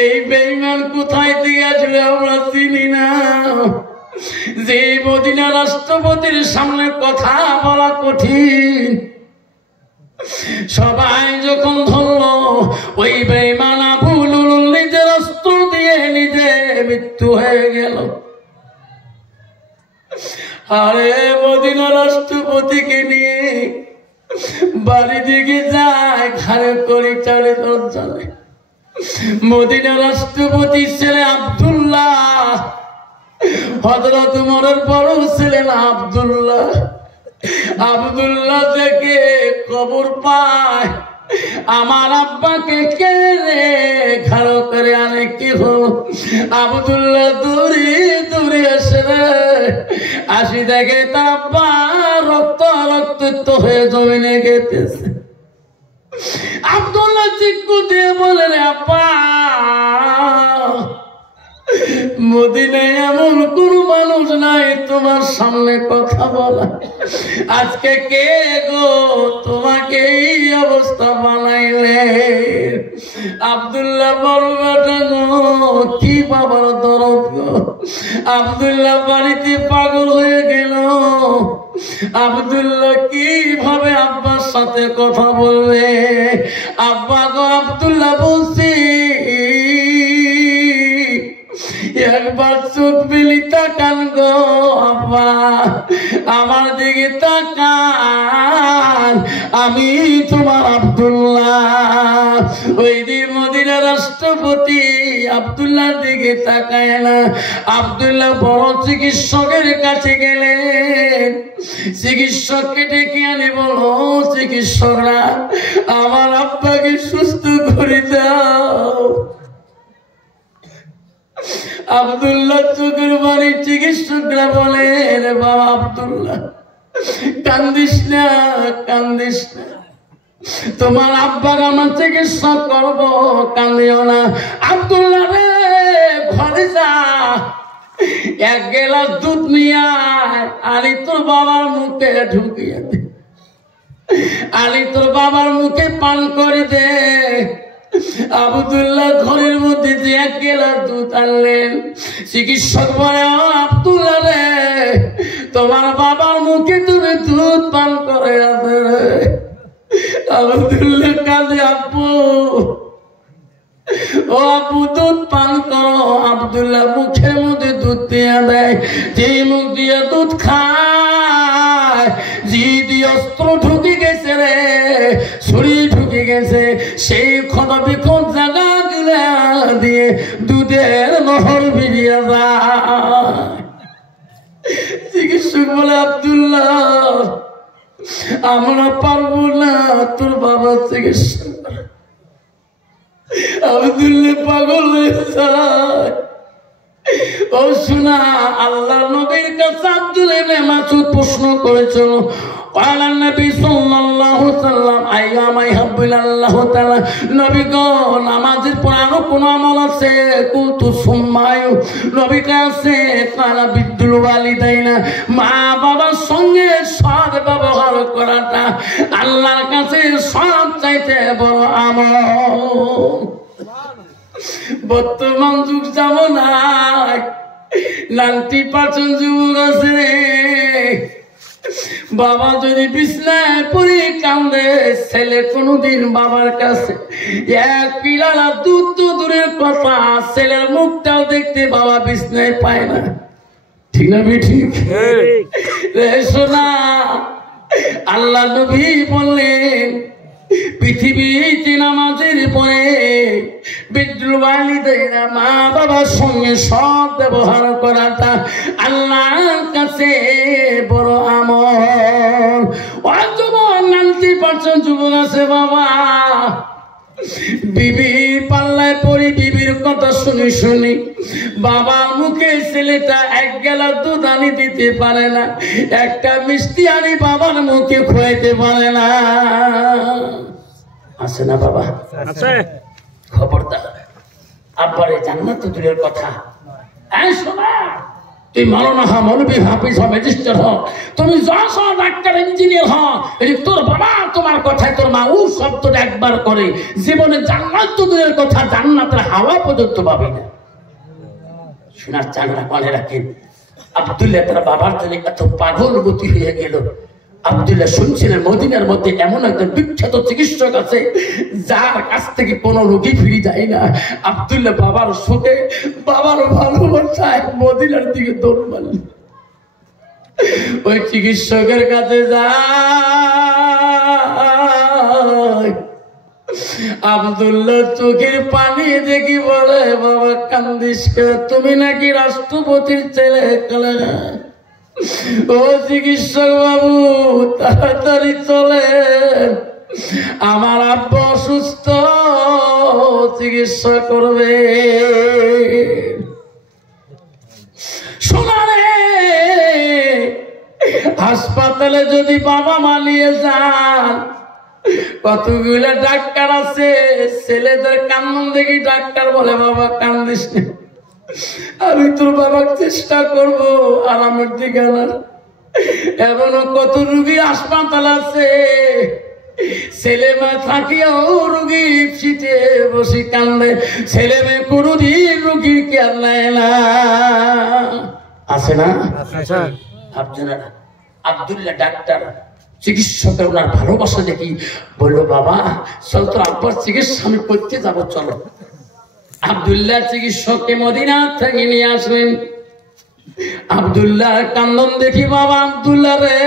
এই বেঈমান কোথায় থেকে আসলে আমরা চিনি না। যে মদিনা রাষ্ট্রপতির সামনে কথা বলা কঠিন, সবাই যখন ধরল ওই বেঈমান আবু লুলুল নিজের অস্ত্র দিয়ে নিজে মৃত্যু হয়ে গেল। আরে মদিনা রাষ্ট্রপতিকে নিয়ে বাড়ি দিকে যায়, ঘাড়ে করে চড়ে চলে। মদিনা রাষ্ট্রপতি ছেলে আব্দুল্লাহ, হযরত ওমরের বড় ছিলেন আব্দুল্লাহ। আব্দুল্লাহ থেকে খবর পায় আমার আব্বাকে কে রে ঘাড় করে আনে কি হল। আব্দুল্লাহ দূরে দূরে আসে রে, আসি দেখে তার আব্বা রক্ত রক্তাক্ত হয়ে জমিনে গেতেছে। আব্দুল্লাহ চিক্কু দিয়ে বলে রে আব্বা, মদিনায় এমন কোন মানুষ নাই তোমার সামনে কথা বলা, আজকে কে গো তোমাকে এই অবস্থা বানাইলে। আব্দুল্লাহ বড় বেটা গো, কি বাবার দরদ গো। আব্দুল্লাহ বাড়িতে পাগল হয়ে গেল। আব্দুল্লাহ কিভাবে আব্বার সাথে কথা বলবে। আব্বা গো, আব্দুল্লাহ বলছি একবার চোখ মেলি তাকান গো আব্বা, আমার দিকে তাকান, আমি তোমার আব্দুল্লাহ। ওই দিন মদিনার রাষ্ট্রপতি আব্দুল্লাহর দিকে তাকায় না। আব্দুল্লাহ বড় চিকিৎসকের কাছে গেলেন, চিকিৎসককে ডেকে আনে, বলো চিকিৎসকরা আমার আব্বাকে সুস্থ করে দাও। আব্দুল্লাহ চোখের বাড়ি, চিকিৎসকরা বলে রে বাবা আব্দুল্লাহ কান্দিস না, কান্দিস না, তোমার আব্বার আমার চিকিৎসা করবো, কান্দিও না। আব্দুল্লাহ রে ঘরে যা, এক গেলাস দুধ নিয়ে আলি তোর বাবার মুখে ঢুকিয়ে দে, আলি তোর বাবার মুখে পান করে দে। আব্দুল্লাহ ঘরের মধ্যে যে এক গেলাস দুধ আনলেন, চিকিৎসক বলে আব্দুল্লাহ রে তোমার বাবার মুখে তুমি দুধ পান করে আছে। আব্দুল্লাহ কাঁদে, আব্বু ও আব্বু দুধ পান করো। আব্দুল্লাহ মুখের মধ্যে দুধ দিয়ে দেয়, যে মুখ দিয়ে দুধ খায়, জি দিয়ে অস্ত্র ঢুকে গেছে রে, ছুরি ঢুকে গেছে, সেই ক্ষত বিক্ষত জায়গা গুলা দিয়ে দুধের নহর বেরিয়ে যায়। চিকিৎসক বলে আব্দুল্লাহ আমরা পারবো না তোর বাবার চিকিৎসা। আব্দুল্লাহ পাগল হয়ে যায়। ও শোনা, আল্লাহ নবীর কাছে আব্দুল্লাহ ইবনে মাসউদ প্রশ্ন করেছিল, قال النبي صلى الله عليه وسلم ايما يحب الله تعالى নবী গো নামাজের পর আরো কোন আমল আছে? কুলতু সুম্মায়ু, নবী কাছে কালা বিদ্যুল ওয়ালিদাইনা, মা বাবার সঙ্গে সৎ ব্যবহার করাটা আল্লাহর কাছে সব চাইতে বড় আমল। বর্তমান যুগ যেমন 90% যুবক আছে, বাবা যদি বিছনায় পড়ে কান্দে, ছেলে কোনদিন বাবার কাছে এক পিলালা দুধ তো দূরের কথা, ছেলের মুখটাও দেখতে বাবা বিছনায় পায় না। ঠিক না ঠিক? শোনা, আল্লাহ নবী বললেন পৃথিবীতে নামাজের পরে বিদ্রুল ওয়ালিদাইনা, মা বাবার সঙ্গে সৎ ব্যবহার করাটা আল্লাহর কাছে বড় আমল। যুবক 90% যুবক আছে বাবা বিবির পাল্লায় পড়ি, বিবির কথা শুনি শুনি বাবার মুখে ছেলেটা এক গেলাস দুধ আনি দিতে পারে না, একটা মিষ্টি আনি বাবার মুখে খোয়াইতে পারে না। আছে না বাবা? আছে। খবরদার, আব্বারে জান্নাত তো দূরের কথা, শোনা তুই মাওলানা হ, মৌলবি হাফিজ হ, ম্যাজিস্ট্রেট হ, তুমি জজ হ, ডাক্তার, ইঞ্জিনিয়ার হ, তোর বাবা তোমার কথায় তোর মা ও শব্দটা একবার করে জীবনে জান্নাত তো দূরের কথা, জান্নাতের হাওয়া পর্যন্ত পাবে না। শোনার চানরা মনে রাখেন, আব্দুল্লাহ তার বাবার জন্য এত পাগল গতি হয়ে গেল। আব্দুল্লাহ শুনছিলেন মদিনার মধ্যে এমন একজন বিখ্যাত চিকিৎসক আছে যার কাছ থেকে কোনো রোগী ফিরে যায় না। আব্দুল্লাহ বাবার সুখে, বাবার ভালোবাসায় মদিনার দিকে দৌড় মারল। ওই চিকিৎসকের কাছে যায়, আব্দুল্লাহ চোখের পানি দেখি বলে, বাবা কান্দিস কে, তুমি নাকি রাষ্ট্রপতির ছেলে? কালে ও চিকিৎসক বাবু তাড়াতাড়ি চলেন, আমার আব্বা অসুস্থ, চিকিৎসা করবে। শোনা রে, হাসপাতালে যদি বাবা মালিয়ে যান, কতগুলো ডাক্তার আছে, ছেলেদের কান্নন দেখি ডাক্তার বলে বাবা কান্দিস না, আমি তোর বাবার চেষ্টা করবো আরামের দিকে আনার। এমনও কত রুগী হাসপাতাল আছে, ছেলে মেয়ে থাকিও রুগী সিটে বসে কান্দে, ছেলে মেয়ে কোনদিন রুগী কেয়ার নেয় না। আছে না? আপনারা আব্দুল্লাহ ডাক্তার চিকিৎসকের ওনার ভালোবাসা দেখি বললো, বাবা চল তোর আব্বার চিকিৎসা আমি করতে যাবো, চলো। আব্দুল্লাহ চিকিৎসককে মদিনা থেকে নিয়ে আসলেন। আব্দুল্লাহ কান্দন দেখি, বাবা আব্দুল্লাহ রে,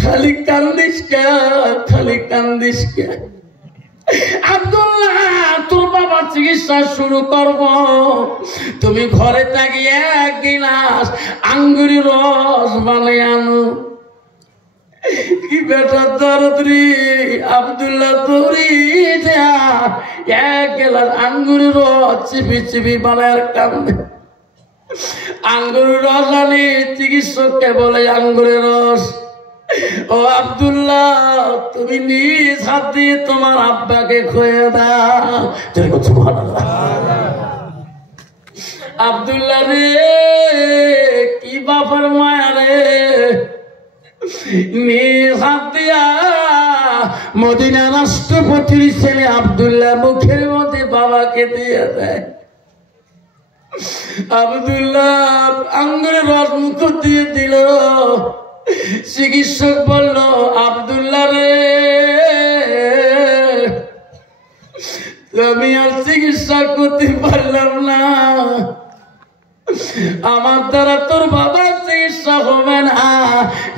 খালি কান্দিস কে, খালি কান্দিস কে? আব্দুল্লাহ, তোর বাবার চিকিৎসা শুরু করব, তুমি ঘরে থাকি এক গিলাস আঙ্গুরের রস বানিয়ে আনো। কি বেটা দরদি! আব্দুল্লাহ দৌড়ি যা এক গিলাস আঙ্গুরের রস চিপি চিপি বানায় কান্দে। আঙ্গুরের রস আনি, চিকিৎসককে বলে আঙ্গুরের রস। ও আব্দুল্লাহ, তুমি নিজ হাত দিয়ে তোমার আব্বাকে খুঁয়ে দাও। সুবহানাল্লাহ। আব্দুল্লাহ রে, কি বাবার মায়া রে, নিজ হাত দিয়া মদিনা রাষ্ট্রপতির ছেলে আব্দুল্লাহ মুখের মধ্যে বাবাকে দিয়ে দেয়। আব্দুল্লাহ আঙ্গুরের রস মুখ দিয়ে দিল। চিকিৎসক বলল, আব্দুল্লাহ রে, আমি আর চিকিৎসা করতে পারলাম না, আমার দ্বারা তোর বাবার চিকিৎসা হবে না।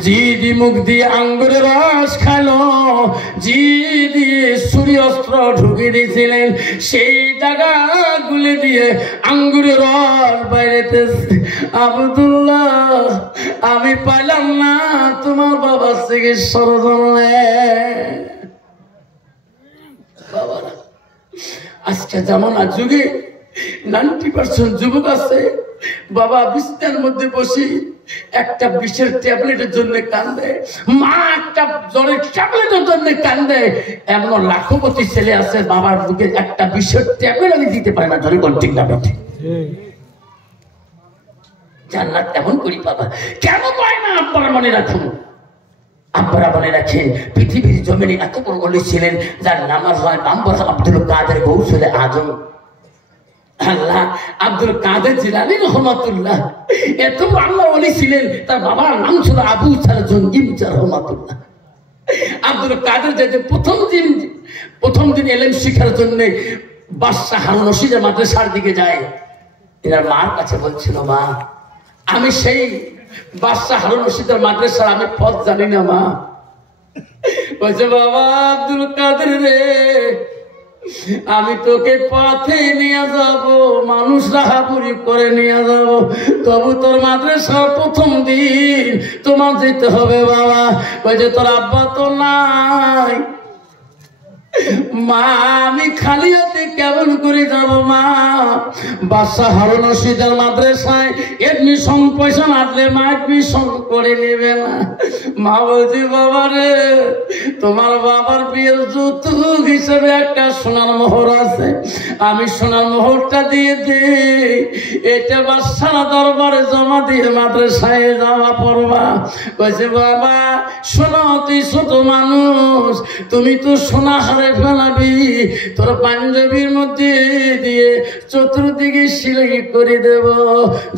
জিদি মুখ দিয়ে আঙ্গুরের রস খালো, জিদি ছুরি অস্ত্র ঢুকে দিয়েছিলেন, সেই জায়গা গুলি দিয়ে আঙ্গুরের রস বাইরেতেছে। আব্দুল্লাহ, আমি পাইলাম না তোমার বাবার চিকিৎসার জন্য। বাবারা, আজকে জামানার যুগে 90% যুবক আছে, বাবা বিছানার মধ্যে বসে একটা বিষের ট্যাবলেটের জন্য কান্দে, মা একটা জ্বরের ট্যাবলেটের জন্য কান্দে। এমন লাখপতি ছেলে আছে, বাবার বুকে একটা বিষের ট্যাবলেট আমি দিতে পারি না। ধরে কোন ঠিক না বেঠে জান্নাত এমন করি বাবা কেন পায় না? আব্বারা মনে রাখুন, আব্বারা মনে রাখেন, পৃথিবীর জমিনে এত বড় ওলি ছিলেন যার নামাজ হয় নাম্বার আব্দুল কাদের গৌসুল আজম। আল্লাহ, আব্দুল কাদের জিলানী রহমাতুল্লাহ এত আল্লাহ ওলি ছিলেন, তার বাবার নাম ছিল আবু ইসহাক জঙ্গি রহমাতুল্লাহ। আব্দুল কাদের যে প্রথম দিন এলেম শিখার জন্য বাদশাহ হারুন রশিদের মাদ্রাসার দিকে যায়, এনার মার কাছে বলছিল, মা আমি সেই বাদশাহ হারুন রশিদের মাদ্রাসার আমি পথ জানি না। মা বলছে, বাবা আব্দুল কাদের রে, আমি তোকে পথে নিয়ে যাব, মানুষ রাহাপুরি করে নিয়ে যাব, তবু তোর মাদ্রাসার প্রথম দিন তোমার যেতে হবে। বাবা বলছে, তোর আব্বা তো নাই। মা আমি খালি হাতে কেমন করে যাব? মা বাদশাহ হারুন রশিদের মাদ্রাসায় এডমিশন পয়সা মারলে মা এডমিশন করে নেবে না। মা বলছি, বাবা রে, তোমার বাবার বিয়ের যৌতুক হিসেবে একটা সোনার মোহর আছে, আমি সোনার মোহরটা দিয়ে দিই, এটা বাদশাহ দরবারে জমা দিয়ে মাদ্রাসায় যাওয়া পড়বা। বলছে, বাবা শোনো, তুই ছোট মানুষ, তুমি তো সোনা হারে ফেলাবি, তোর পাঞ্জাবির মধ্যে দিয়ে চতুর্দিকে সিলাই করে দেব,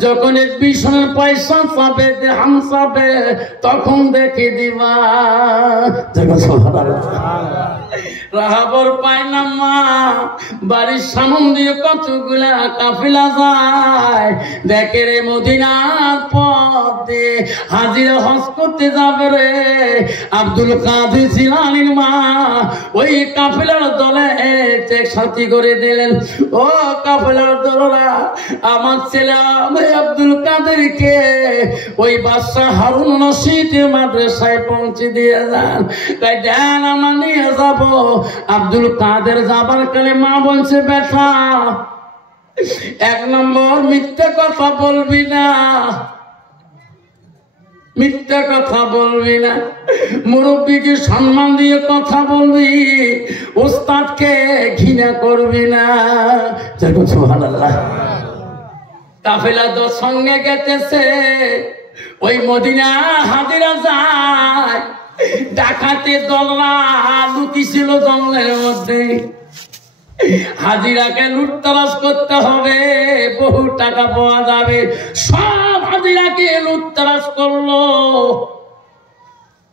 যখন এডমিশনের পয়সা পাবে হাম পাবে তখন দেখে দিবা। রাহাবর পায় না মা, বাড়ির সামন দিয়ে কতগুলা কাফিলা যায়, দেখে রে মদিনার পথ দিয়ে হাজিরা হজ করতে যাবে রে। আব্দুল কাদের জিলানীর মা ওই কাফিলার দলে একসাথে করে দিলেন, ও কাফিলার দলরা, আমার ছেলে আমি আব্দুল কাদেরকে ওই বাদশাহ হারুন রশিদের মাদ্রাসায় পৌঁছে দিয়ে যান। তাই দেন আমরা নিয়ে যাব। আব্দুল কাদের যাবার কালে মা বলছে, বেটা 1 নম্বর মিথ্যা কথা বলবি না, মিথ্যা কথা বলবি না, মুরব্বীকে সম্মান দিয়ে কথা বলবি, ওস্তাদকে ঘৃণা করবি না। সুবহানাল্লাহ। কাফেলা তো সঙ্গে গেতেছে, ওই মদিনা হাজিরা যায়, ডাকাতে দলরা লুকি ছিল জঙ্গলের মধ্যে, হাজিরাকে লুটতরাজ করতে হবে, বহু টাকা পাওয়া যাবে। সব হাজিরাকে লুটতরাজ করলো,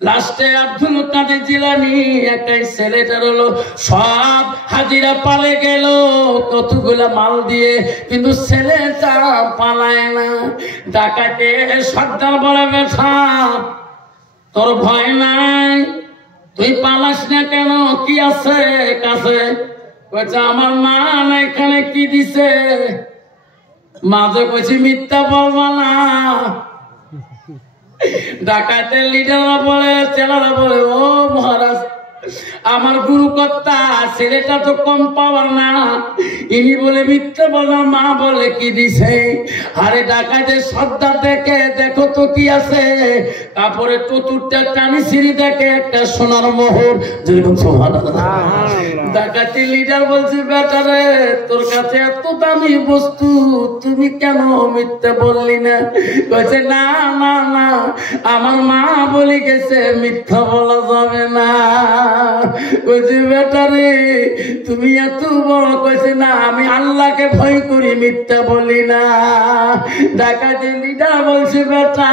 লাস্টে আব্দুল কাদের জিলানী একাই ছেলেটার হলো সব হাজিরা পালে গেল কতগুলা মাল দিয়ে, কিন্তু ছেলেটা পালায় না। ডাকাতে সর্দার বলে, বেঠা তোর ভয় নাই, তুই পালাস না কেন? কি আছে কাছে? কইছে আমার মা না এখানে কি দিছে? মাঝে কইছি মিথ্যা বলবা না। ডাকাতের লিডাররা বলে, চেলারা বলে, ও মহারাজ আমার গুরু কর্তা ছেলেটা তো কম পাওয়ার না, ইনি বলে মিথ্যা বলা। মা বলে কি দিছে? আরে ডাকাতের সর্দার দেখে, দেখো তো কি আছে। কাপড়ে চতুর্থ টানি সিঁড়ি দেখে একটা সোনার মোহর। যেরকম ডাকাতের লিডার বলছে, বেটারে তোর কাছে এত দামি বস্তু তুমি কেন মিথ্যা বললি না? কইছে না না না, আমার মা বলে গেছে মিথ্যা বলা যাবে না। কইছে বেটারে তুমি এত বড়। কইছে না আমি আল্লাহকে ভয় করি, মিথ্যা বলি না। ডাকাতের লিডার বলছে, বেটা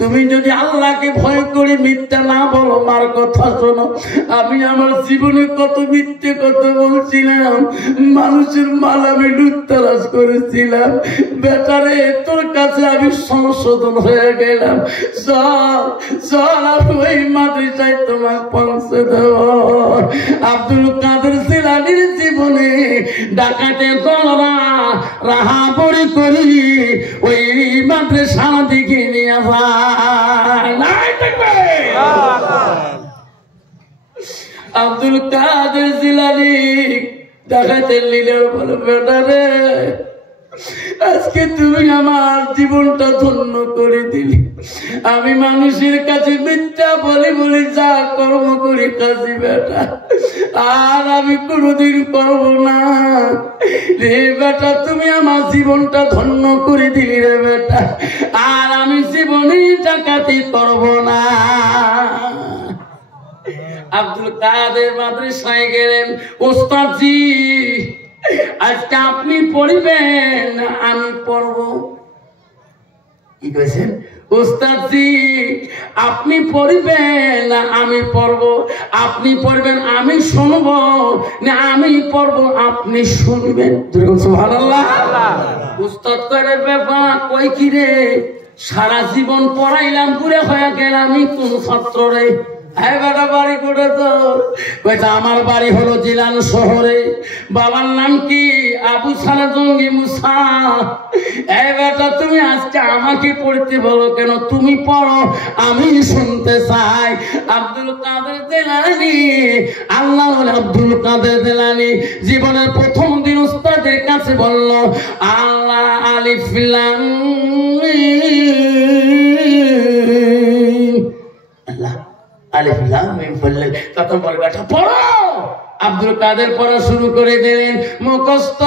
তুমি যদি আল্লাহকে ভয় করি মিথ্যা না বলো, মার কথা শোনো, আমি আমার জীবনে কত মিথ্যে কথা বলছিলাম, মানুষের মাল আমি লুটতরাজ করেছিলাম। বেটারে তোর কাছে আমি সংশোধন হয়ে গেলাম, চল চল আমি ওই মাদ্রাসায় তোমার পৌঁছে দেব। আব্দুল কাদের জিলানীর জীবনে ডাকাতে দলরা রাহাবরি করি ওই মাদ্রাসার দিকে নিয়ে যায়। আব্দুল কাদের জিলানী ডাকাতের লিডার বলে, বেটারে আজকে তুমি আমার জীবনটা ধন্য করে দিলি। আমি মানুষের কাছে মিথ্যা বলি বলি যা কর্ম করি কাজী বেটা, আর আমি কোনোদিন করব না রে বেটা। তুমি আমার জীবনটা ধন্য করে দিলি রে বেটা, আর আমি জীবনে ডাকাতি করব না। আব্দুল কাদের মাদ্রাসায় গেলেন। ওস্তাদজি আজকে আপনি পড়বেন আমি পড়ব। কি কইছেন? ওস্তাদজি আপনি পড়বেন আমি পড়ব। আপনি পড়বেন আমি শুনব, না আমি পড়ব আপনি শুনবেন? সুবহানাল্লাহ। উস্তাদ করে ব্যাপার কই কি রে, সারা জীবন পড়াইলাম, পুরে হয়ে গেলাম, আমি কোন ছাত্র রে? বাড়ি করে তো আমার বাড়ি হলো জিলান শহরে। বাবার নাম কি? আবু সালে জঙ্গি মুসা। বেটা তুমি আজকে আমাকে পড়তে বলো কেন? তুমি পড়ো আমি শুনতে চাই। আব্দুল কাদের জিলানী, আল্লাহ আব্দুল কাদের জিলানী জীবনের প্রথম দিন উস্তাদের কাছে বলল, আল্লাহ আলিফ লাম মিম, আল্লাহ আলিফ লাম মিম বললে তখন বলে, বেটা পড়ো। আব্দুল কাদের পড়া শুরু করে দিলেন। মুখস্থ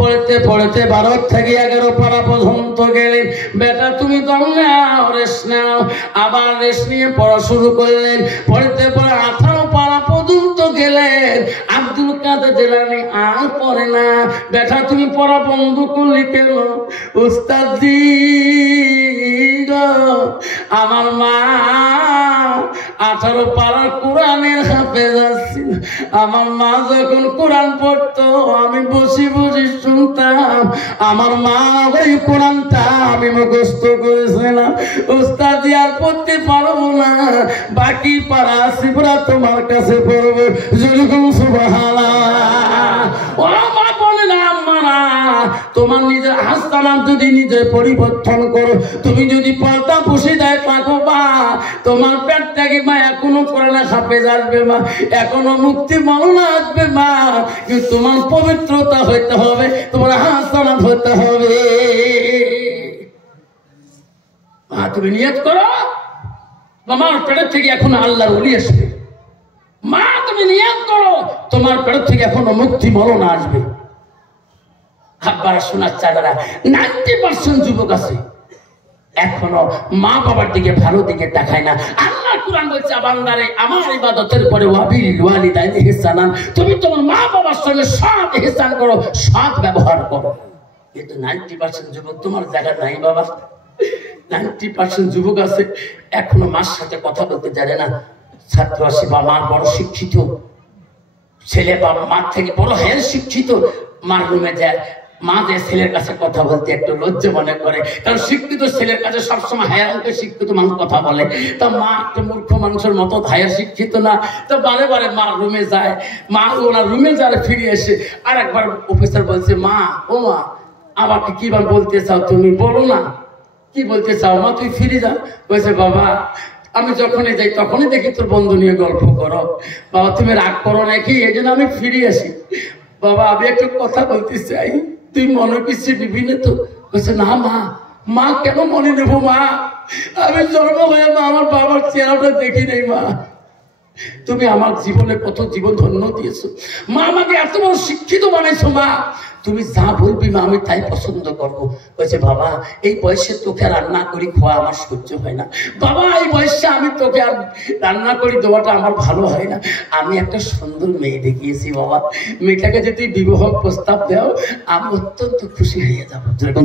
পড়তে পড়তে 12 থেকে 11 পারা পর্যন্ত গেলেন। বেটা তুমি দম নাও, রেস্ট নাও। আবার রেস্ট নিয়ে পড়া শুরু করলেন। পড়তে পড়ে 18 পারা পর্যন্ত গেলেন। আব্দুল কাদের জিলানী আর পড়ে না। বেটা তুমি পড়া বন্ধ করলি কেন? উস্তাদজি গো, আমার মা 18 পারা কোরআনের হাফেজ ছিল। আমার মা যখন কোরআন পড়তো আমি বসে বসে শুনতাম। আমার মা ওই কোরআনটা আমি মুখস্থ করেছিলাম। উস্তাদি আর পড়তে পারবো না, বাকি পারা সিবরা তোমার কাছে পড়বো। যেরকম সুবহানাল্লাহ। ও মা বলে না, আম্মারা তোমার নিজের হাসনাত যদি নিজে পরিবর্তন করো, তুমি যদি পর্দা বসে যায় থাকো বা তোমার পেট থেকে মা এখনো কোরআনে হাফেজ আসবে, মা এখনো মুক্তি মাওলা আসবে, মা কিন্তু তোমার পবিত্রতা হইতে হবে, তোমার হাসনাত হইতে হবে। মা তুমি নিয়ত করো তোমার পেট থেকে এখন আল্লাহর ওলি আসবে। মা তুমি নিয়ত করো তোমার পেট থেকে এখনো মুক্তি মাওলা আসবে। আব্বারা শোনার চাঁদারা 90% যুবক আছে এখনো মা বাবার দিকে ভালো দিকে দেখায় না। আল্লাহ কুরআন বলছে, বান্দারে আমার ইবাদতের পরে ওয়াবিল ওয়ালিদাইনি ইহসানান, তুমি তোমার মা বাবার সঙ্গে সৎ ইহসান করো, সৎ ব্যবহার করো। কিন্তু 90% যুবক তোমার জায়গা নাই বাবা। 90% যুবক আছে এখনো মার সাথে কথা বলতে জানে না। ছাত্র আসে বা মার বড় শিক্ষিত, ছেলে বা মার থেকে বড় হেল শিক্ষিত, মার রুমে যায়, মা যে ছেলের কাছে কথা বলতে একটু লজ্জা মনে করে, কারণ শিক্ষিত ছেলের কাছে সবসময় হায়ার অঙ্কের শিক্ষিত মানুষ কথা বলে। তা মা একটা মূর্খ মানুষের মতো হায়ার শিক্ষিত না, তো বারে বারে মার রুমে যায়। মা ওনার রুমে যায়, ফিরে এসে আর একবার অফিসার বলছে, মা ও মা আমাকে কি বলতে চাও তুমি, বলো না কি বলতে চাও মা, তুই ফিরে যা। বলছে বাবা আমি যখনই যাই তখনই দেখি তোর বন্ধু নিয়ে গল্প করো, বাবা তুমি রাগ করো নাকি, এই জন্য আমি ফিরে আসি। বাবা আমি একটু কথা বলতে চাই, তুই মনে কিছু নিবি না তো? বলছে না মা, মা কেন মনে নেবো মা, আমি জন্ম হয়ে মা আমার বাবার চেহারাটা দেখি নেই মা, তুমি আমার জীবনে কত জীবন ধন্য দিয়েছো মা, আমাকে এত বড় শিক্ষিত বানাইছো মা, তুমি যা বলবি মা আমি তাই পছন্দ করবো। বলছে বাবা এই বয়সে তোকে রান্না করি খোয়া আমার সহ্য হয় না, বাবা এই বয়সে আমি তোকে আর রান্না করি দেওয়াটা আমার ভালো হয় না, আমি একটা সুন্দর মেয়ে দেখিয়েছি বাবা, মেয়েটাকে যদি বিবাহ প্রস্তাব দেও আমি অত্যন্ত খুশি হয়ে যাবো। যেরকম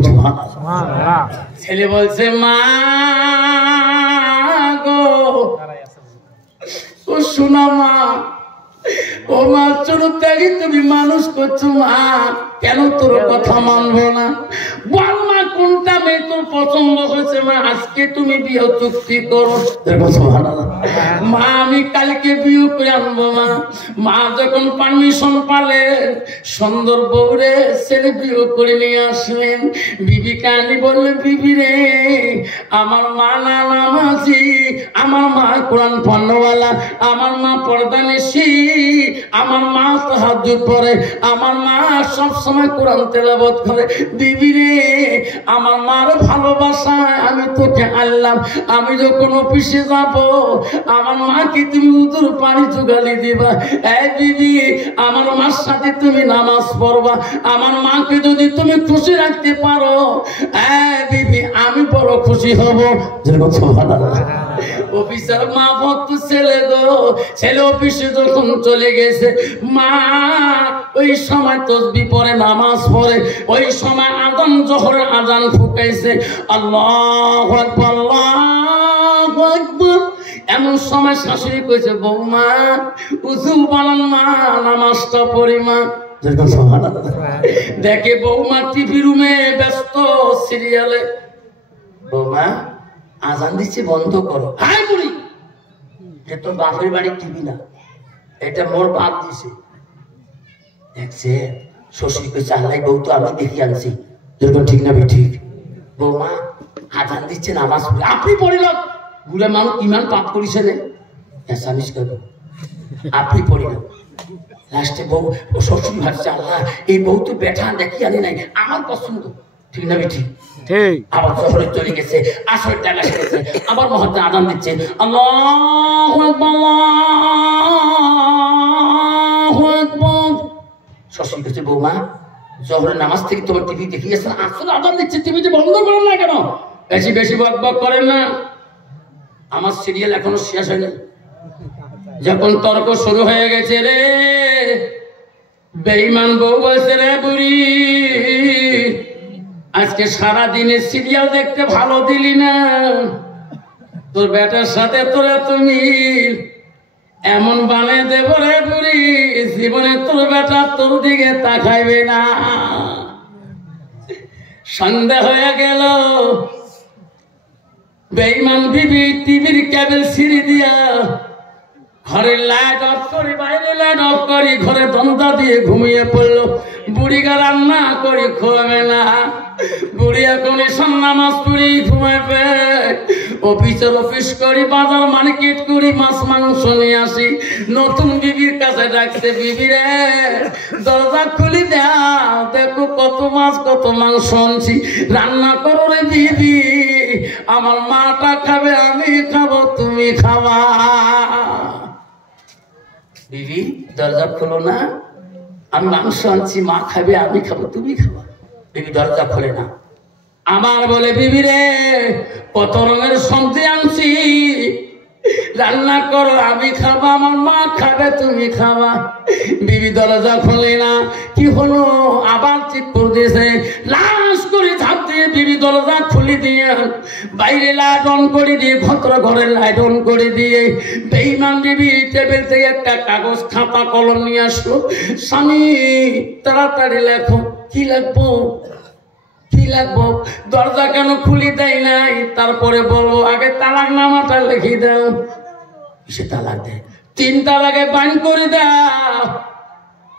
ছেলে বলছে মা গো ও শোনা মা, ও মা ছোট থেকে তুমি মানুষ করছো মা, কেন তোর কথা মানবো না, বল মা কোনটা মেয়ে তোর পছন্দ হয়েছে মা, আজকে তুমি বিয়ে চুক্তি করো। মা আমি কালকে বিয়ে করে আনবো মা। মা যখন পারমিশন পালে সুন্দর বউরে ছেলে বিয়ে করে নিয়ে আসলেন। বিবি কানি বললে বিবি রে আমার মা না নামাজি, আমার মা কোরআন পড়নেওয়ালা, আমার মা পর্দানিশী, আমার মা তাহাজ্জুদ পড়ে, আমার মা সব সময় কোরআন তেলাওয়াত করে। বিবি রে আমার মার ভালোবাসায় আমি তোকে আনলাম, আমি যখন অফিসে যাব আমার মাকে তুমি উদুর পানি জোগালি দিবা। এই বিবি আমার মার সাথে তুমি নামাজ পড়বা, আমার মাকে যদি তুমি খুশি রাখতে পারো এই বিবি আমি বড় খুশি হব। যেরকম সুবহানাল্লাহ। অফিসার মা ভক্ত ছেলে গো, ছেলে অফিসে যখন চলে গেছে মা ওই সময় তাসবিহ পড়ে নামাজ পড়ে, ওই সময় আযান জোহরের আযান ফুঁকাইছে, আল্লাহু আকবার আল্লাহু আকবার। এমন সময় শাশুড়ি কইছে বৌমা উযু বানান মা, নামাজটা পড়ি মা। দেখে বৌমা টিভি রুমে ব্যস্ত সিরিয়ালে, বৌমা আজান দিচ্ছে বন্ধ করো। হাই বুড়ি এটা তোর বাপের বাড়ির টিভি না, এটা মোর বাপ দিছে। দেখছে শ্বশুরকে চাল্লাই বউ তো আমি দেখি আনছি, যেরকম ঠিক না ঠিক। বৌমা আজান দিচ্ছে নামাজ আপনি পড়িল, বুড়ে মানুষ ইমান পাপ করিছে না এসামিস করব, আপনি পড়িল। লাস্টে বউ শ্বশুর ভাবছে আল্লাহ এই বউ তো বেঠা দেখি আনি নাই, আমার পছন্দ, ঠিক না ঠিক? আবার শহরে চলে গেছে, আসরের টাকা সেরেছে, আবার মহাত্মা আদান দিচ্ছে আল্লাহু আকবার আল্লাহু আকবার। শ্বশুর কাছে বৌমা জোহরের নামাজ থেকে তোমার টিভি দেখিয়েছেন, আসলে আদান দিচ্ছে টিভিতে বন্ধ করেন না কেন? বেশি বেশি বক বক করেন না, আমার সিরিয়াল এখনো শেষ হয়নি। যখন তর্ক শুরু হয়ে গেছে রে বেঈমান বউ বলছে রে বুড়ি আজকে সারা দিনে সিরিয়াল দেখতে ভালো দিলি না, তোর বেটার সাথে তোরা তুমি এমন বানিয়ে দেব রে বুড়ি জীবনে তোর বেটা তোর দিকে তাকাইবে না। সন্ধ্যা হয়ে গেল, বেঈমান বিবি টিভির কেবল ছিঁড়ে দিয়া ঘরের লাইট অফ করে বাইরে লাইট অফ করি ঘরে দন্তা দিয়ে ঘুমিয়ে পড়লো। বুড়িকে রান্না করি খাওয়াবে না, বুড়ি এখন নামাজ পড়ি ঘুমাবে। অফিসের অফিস করি, বাজার মার্কেট করি, মাছ মাংস নিয়ে আসি। নতুন বিবির কাছে ডাকছে, বিবি রে দরজা খুলি দাও, দেখো কত মাছ কত মাংস আনছি, রান্না করো রে বিবি, আমার মাটা খাবে আমি খাবো তুমি খাবা। বিবি দরজা খোলো না, আমি মাংস আনছি, মা খাবে আমি খাবো তুমি খাবা। বিবি দরজা খোলে না, আমার বলে বিবি রে কত রঙের সবজি আনছি, রান্না করো আমি খাবো, আমার মা খাবে তুমি খাবা। বিবি দরজা খোলে না, কি হলো আবার চেক করে দিয়েছে, লাশ করে ঝাঁপ দিয়ে বিবি দরজা খুলে দিয়ে বাইরে লাইট অন করে দিয়ে ভদ্র ঘরের লাইট অন করে দিয়ে বেঈমান বিবি টেবিল থেকে একটা কাগজ খাতা কলম নিয়ে আসলো। স্বামী তাড়াতাড়ি লেখো। কি লিখবো? কি লিখবো? দরজা কেন খুলি দেয় নাই? তারপরে বলবো আগে তালাক নামাটা লিখি দাও। সে তালাক দেয়, 3 তালাকে বান করে দাও।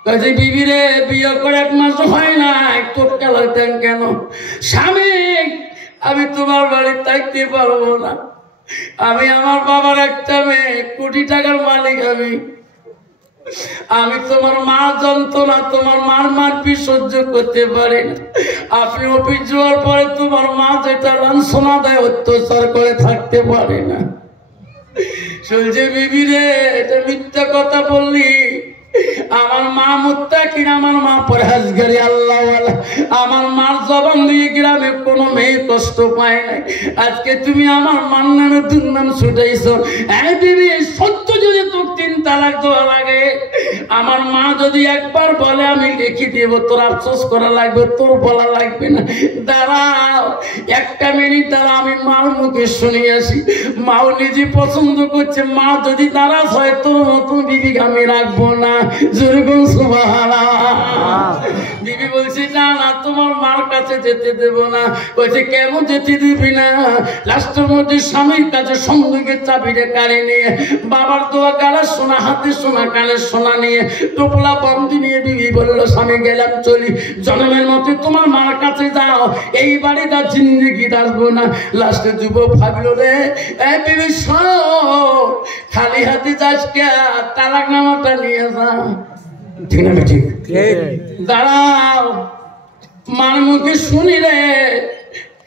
কাজে বিবিরে বিয়ে করে 1 মাস হয় না, তোর কেলায় দেন কেন? স্বামী আমি তোমার বাড়ি থাকতে পারবো না, আমি আমার বাবার একটা মেয়ে, কোটি টাকার মালিক আমি তোমার মা যন্ত্রণা, তোমার মার মারপিট সহ্য করতে পারি না। আপনি অফিস যাওয়ার পরে তোমার মা যেটা লাঞ্ছনা দেয় অত্যাচার করে থাকতে পারে না। শুনছে বিবিরে এটা মিথ্যা কথা বললি, আমার মা মুত্তাকিন, আমার মা পরহেজগারি আল্লাহওয়ালা, আমার মার জবান দিয়ে গ্রামে কোনো মেয়ে কষ্ট পায় নাই। আজকে তুমি আমার মার নামে দুর্নাম ছুটাইছো। হ্যাঁ বিবি, সত্য যদি তোর 3 তালাক দেওয়া লাগে, আমার মা যদি একবার বলে আমি লিখে দেব, তোর আফসোস করা লাগবে, তোর বলা লাগবে না। দাঁড়াও 1 মিনিট দাঁড়া, আমি মার মুখে শুনে আসি। মাও নিজে পছন্দ করছে, মা যদি নারাজ হয় তোর মতন বিবি আমি রাখবো না। যেরকম বিবি বলছি না না, তোমার মার কাছে যেতে দেব না। বলছে কেন যেতে দিবি না? লাস্টের মধ্যে স্বামীর কাছে সঙ্গে চাবিরে কাড়ে নিয়ে, বাবার দোয়া গালার সোনা, হাতে সোনা, কানের সোনা নিয়ে, টোপলা বন্দি নিয়ে বিবি বললো স্বামী গেলাম চলি, জন্মের মতো তোমার মার কাছে যাও, এই বাড়িটা জিন্দেগি আসবো না। লাস্টে যুবক ভাবলো রে বিবি খালি হাতে যাস কে, তালাক নামাটা নিয়ে যা। ঠিক না ঠিক? দাঁড়াও মার মুখে শুনি রে,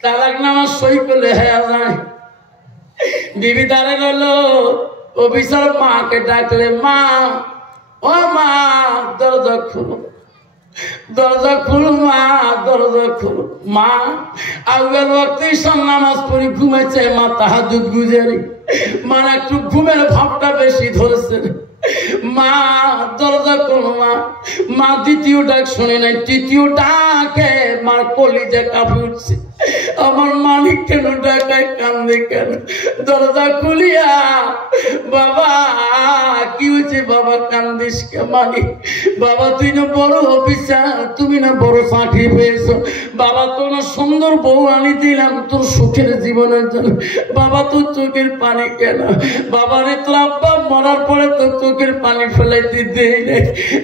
তালাক নামা সই করলে হ্যাঁ যায়। বিবি দাঁড়ে রইলো, অফিসার মাকে ডাকলে, মা ও মা দরজা খুলো, দরজা খুলো মা, দরজা খুলো। মা আউয়াল ওয়াক্তে ঈশার নামাজ পড়ে ঘুমাইছে, মা তাহাজ্জুদ গুজারি, মার একটু ঘুমের ভাবটা বেশি ধরেছে। মা দরজা খুলো মা। মা দ্বিতীয় ডাক শুনে নাই, তৃতীয় ডাকে মার কলিজা কাঁপে উঠছে। আমার মালিক কেন ডাকায়, কান্দে কেন? দরজা খুলিয়া বাবা কি হয়েছে বাবা, কান্দিস কে? মালিক বাবা তুই না বড় অফিসার, তুমি না বড় চাকরি পেয়েছো, বাবা তো না সুন্দর বউ আনি দিলাম তোর সুখের জীবনের জন্য, বাবা তোর চোখের পানি কেন? বাবারে তোর আব্বা মরার পরে তোর চোখের পানি ফেলাইতে দেই নাই,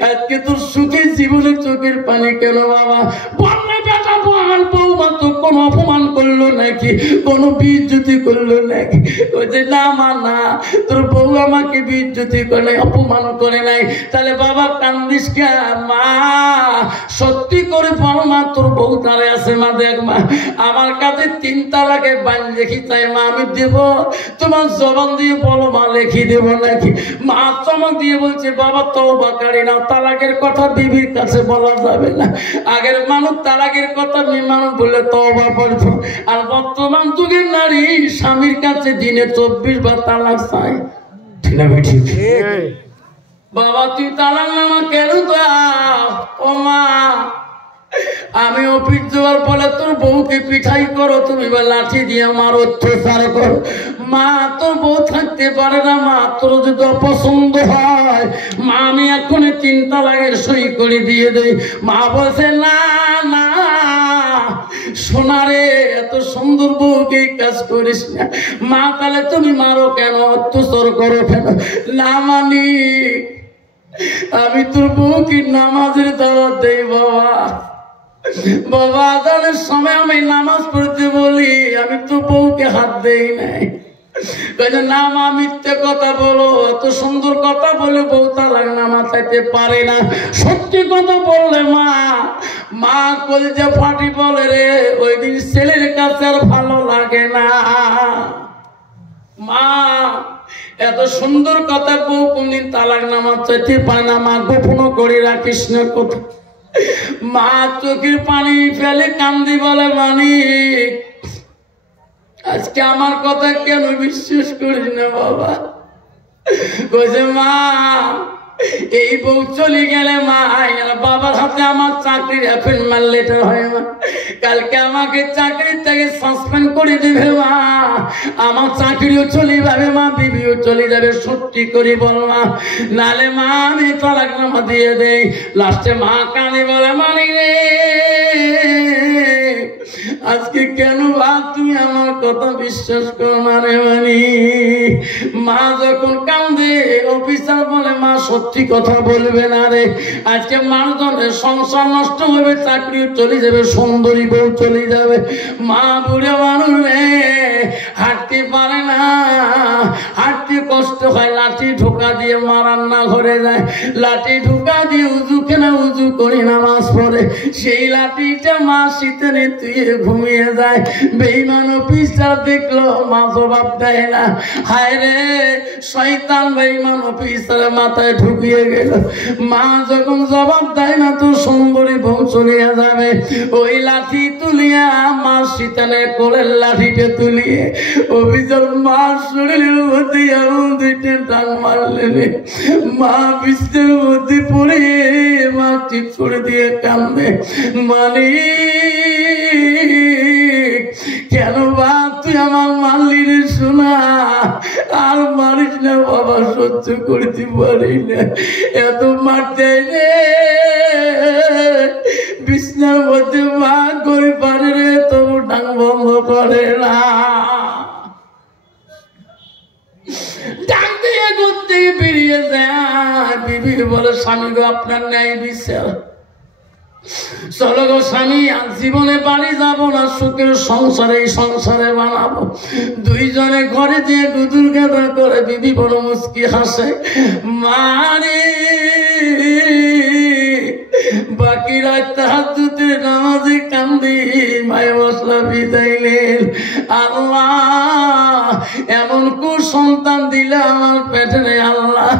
আজকে তোর সুখের জীবনে চোখের পানি কেন? বাবা বন্যা বেটা বহাল বৌমা তো কোনো অপমান করলো নাকি, কোনো বিজ্জুতি করলো নাকি? ওই যে না মা না, তোর বউ আমাকে বিজ্জুতি করে নাই, অপমান করে নাই। তাহলে বাবা কান্দিস কে? মা সত্যি করে বল মা, তোর বউ তারে আছে মা, দেখ মা আমার কাছে 3 তালাকে বান লেখি চাই মা, আমি দেব, তোমার জবান দিয়ে বলো মা লেখি দেব নাকি? মা চমক দিয়ে বলছে বাবা তওবা করি না, তালাকের কথা বিবির কাছে বলা যাবে না। আগের মানুষ তালাকের কথা মানুষ বলে তওবা পড়তো, আর বর্তমান যুগের নারী স্বামীর কাছে দিনে 24 বার তালাক চায়। ঠিক না ঠিক? বাবা তুই তালাক নামা কেন দাও? ও মা আমি অফিস যাওয়ার পরে তোর বউকে পিঠাই করো, তুমি বা লাঠি দিয়ে আমার অত্যাচার করো। মা তোর বউ থাকতে পারে না মা, তোর যদি অপছন্দ হয় মা আমি এখন 3 তালাকের সই করে দিয়ে দেই। মা বলছে না না সোনারে, এত সুন্দর বউকে কাজ করিস না। মা তাহলে তুমি মারো কেন, অত্যাচার করো কেন? না মানি, আমি তোর বউকে নামাজের দাওয়াত দেই বাবা। বাবা আজানের সময় আমি নামাজ পড়তে বলি, আমি তো বউকে হাত দেই নাই। না মা মিথ্যে কথা বলো, এত সুন্দর কথা বলে বউ তালাক নামা চাইতে পারে না। সত্যি কথা বললে মা, মা কলিজা ফাটি বলে রে, ওই দিন ছেলের কাছে আর ভালো লাগে না। মা এত সুন্দর কথা বউ কোনদিন তালাক নামা চাইতে পারে না, মা গোপন করে রাখিস না কথা। মা চোখের পানি ফেলে কান্দি বলে মানিক আজকে আমার কথা কেন বিশ্বাস করিস না বাবা? কইছে মা এই বউ চলে গেলে মা বাবার হাতে আমার চাকরির অ্যাপয়েন্টমেন্ট লেটার হয় মা, কালকে আমাকে চাকরি থেকে সাসপেন্ড করে দিবে মা, আমার চাকরিও চলে যাবে মা, বিবিও চলে যাবে, সত্যি করে বল মা, নালে মা আমি তালাকনামা দিয়ে দেই। লাস্টে মা কানে বলে মানিক রে আজকে কেন বা তুমি আমার কথা বিশ্বাস করো না রে মানি। মা যখন কান্দে অফিসার বলে মা সত্যি কথা বলবে না রে, আজকে মানুষজনের সংসার নষ্ট হবে, চাকরি চলে যাবে, সুন্দরী বউ চলে যাবে। মা বুড়ে মানুষ রে হাঁটতে পারে না, হাঁটতে কষ্ট হয়, লাঠি ঢোকা দিয়ে মা রান্না ঘরে যায়, লাঠি ঢোকা দিয়ে উজু কেনা উজু করি নামাজ পড়ে, সেই লাঠিটা মা শীতে তুই ঘুমিয়ে যায়। বেঈমান অফিসার দেখলো মা জবাব দেয় না, হায় রে শয়তান বেঈমান অফিসারের মাথায় ঢুকিয়ে গেল। মা যখন জবাব দেয় না তো সুন্দরী বউ চলিয়া যাবে, ওই লাঠি তুলিয়া মা শীতানে কোলের লাঠিটা তুলিয়ে অফিসার মার শরীরের মধ্যে এমন দুইটা ডাক মারলেন, মা বিষ্ণের মধ্যে পড়ে মা ঠিক করে দিয়ে কান্দে, মানে কেন বা তুই আমার মারলি রে শোনা, আর মারিস না বাবা, সহ্য করতে পারি না, এত মারতে রে বিছনার মধ্যে মা করে পারে রে, তবু ডাক বন্ধ করে না, ডাক দিয়ে ঘর থেকে বেরিয়ে যায়। বিবি বলে স্বামী গো আপনার ন্যায় বিচার, চলো গো স্বামী আর জীবনে বাড়ি যাবো না, সুখের সংসারে এই সংসারে বানাবো। দুইজনে ঘরে দিয়ে গুদুর গাদা করে বিবি বড় মুচকি হাসে, মারে বাকি রাত তাহাজ্জুদে নামাজে কান্দি মায়ে মশলা ভিজাইলেন, আল্লাহ এমন কুসন্তান দিলে আমার পেটে রে আল্লাহ,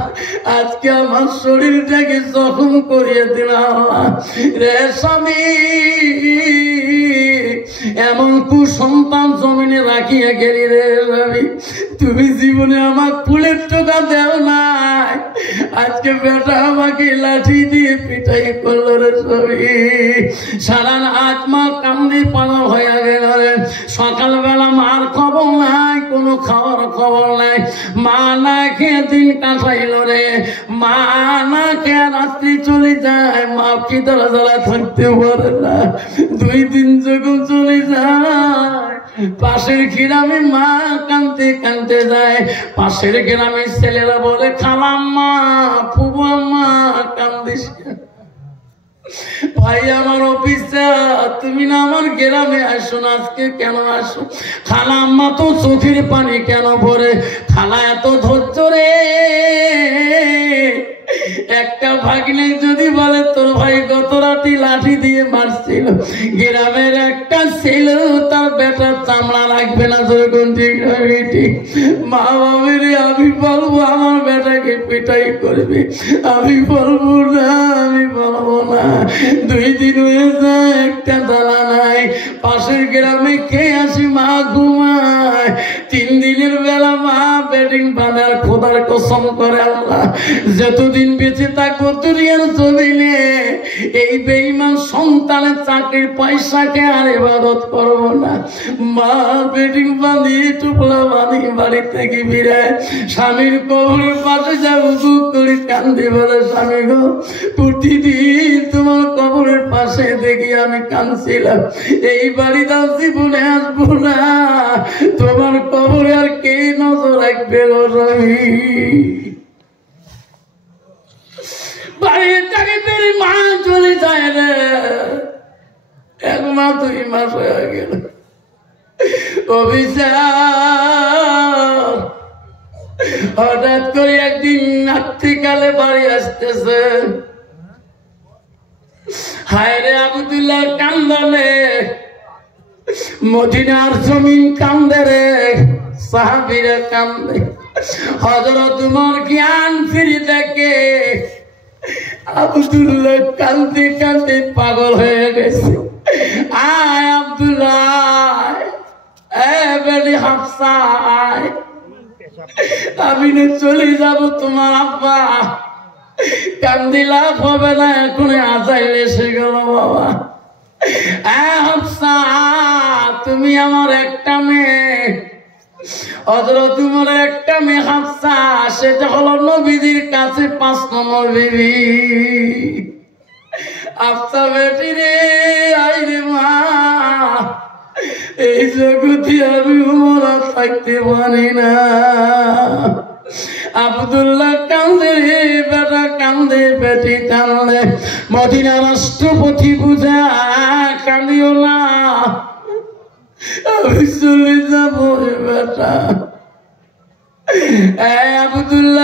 আজকে আমার শরীরটাকে জখম করিয়ে দিল আল্লাহ রে স্বামী, এমন কুসন্তান জমিনে রাখিয়া গেলি রে স্বামী, তুমি জীবনে আমার ফুলের টোকা দেও নাই, আজকে বেটা আমাকে লাঠি দিয়ে পিটাই করলো রে স্বামী। সারা রাত মা কান্দি পাগল হয়ে গেল রে, সকালবেলা মার খবর নাই, কোনো খাওয়ার খবর নাই, মা না খেয়ে দিন কাটাইল রে, মা না খেয়ে রাত্রি চলে যায়, মা কি তারা যারা থাকতে পারে না, 2 দিন যখন চলে যায় পাশের গ্রামে মা কানতে কানতে যায়, পাশের গ্রামের ছেলেরা বলে খালাম্মা ফুবাম্মা কান্দিস ভাই আমার অফিসে, তুমি না আমার গ্রামে আসো না, আজকে কেন আসো? খালা আম্মা তো চোখের পানি কেন ভরে, খালা এত ধৈর্য রে, একটা ভাগিনে যদি বলে তোর ভাই গত রাতে লাঠি দিয়ে মারছিল, গ্রামের একটা ছিল তার বেটার চামড়া লাগবে না, যখন ঠিক ঠিক মা বাবের আমি বলবো আমার বেটাকে পিটাই করবে, আমি বলবো না, আমি বলবো না। 2 দিন হয়ে যায় একটা দালা নাই, পাশের গ্রামে খেয়ে আসি মা ঘুমায়, 3 দিনের বেলা মা বেডিং বানার খোদার কসম করে আল্লাহ যতদিন বেঁচে থাকবো দুনিয়ার জমিনে এই বেঈমান সন্তানের চাকরির পয়সাকে আর ইবাদত করব না। মা বেডিং বাঁধিয়ে টুকলা বাঁধিয়ে বাড়ি থেকে বিরায় স্বামীর কবরের পাশে যা উজু করে কান্দি বলে, স্বামী গো প্রতিদিন তোমার কবরের পাশে দেখি আমি কাঁদছিলাম, এই বাড়িটা জীবনে আসবো না, তোমার কবরে আর কে নজর রাখবে গো স্বামী। বাড়ির থেকে বেরি মা চলে যায় রে, 1 মাস 2 মাস হয়ে গেল, অভিশাপ হঠাৎ করে একদিন রাত্রিকালে বাড়ি আসতেছে, হায় রে আবদুল্লাহ কান্দনে, মদিনার জমিন কান্দে রে, সাহাবীরা কান্দে, হযরত উমর জ্ঞান ফিরে দেখে আবদুল্লাহ কান্দে কান্দে পাগল হয়ে গেছে। আয় আবদুল্লাহ, বেটি হাফসা, আমি চলে যাব তোমার আব্বা কান্দি লাভ হবে না, এখন আজাইল এসে গেল বাবা। হাফসা, তুমি আমার একটা মেয়ে, হযরত তোমার একটা মেয়ে হাফসা, সেটা হলো নবীজির কাছে 5 নম্বর বিবি। হাফসা বেটি রে, আই রে মা, এই জগতে আমি মরা থাকতে পারি না। আব্দুল্লাহ কান্দে রে বেটা, কান্দে বেটি কান্দে। মদিনা রাষ্ট্রপতি বুঝা, কান্দিও না, আমি চলে যাবো রে বেটা। আব্দুল্লাহ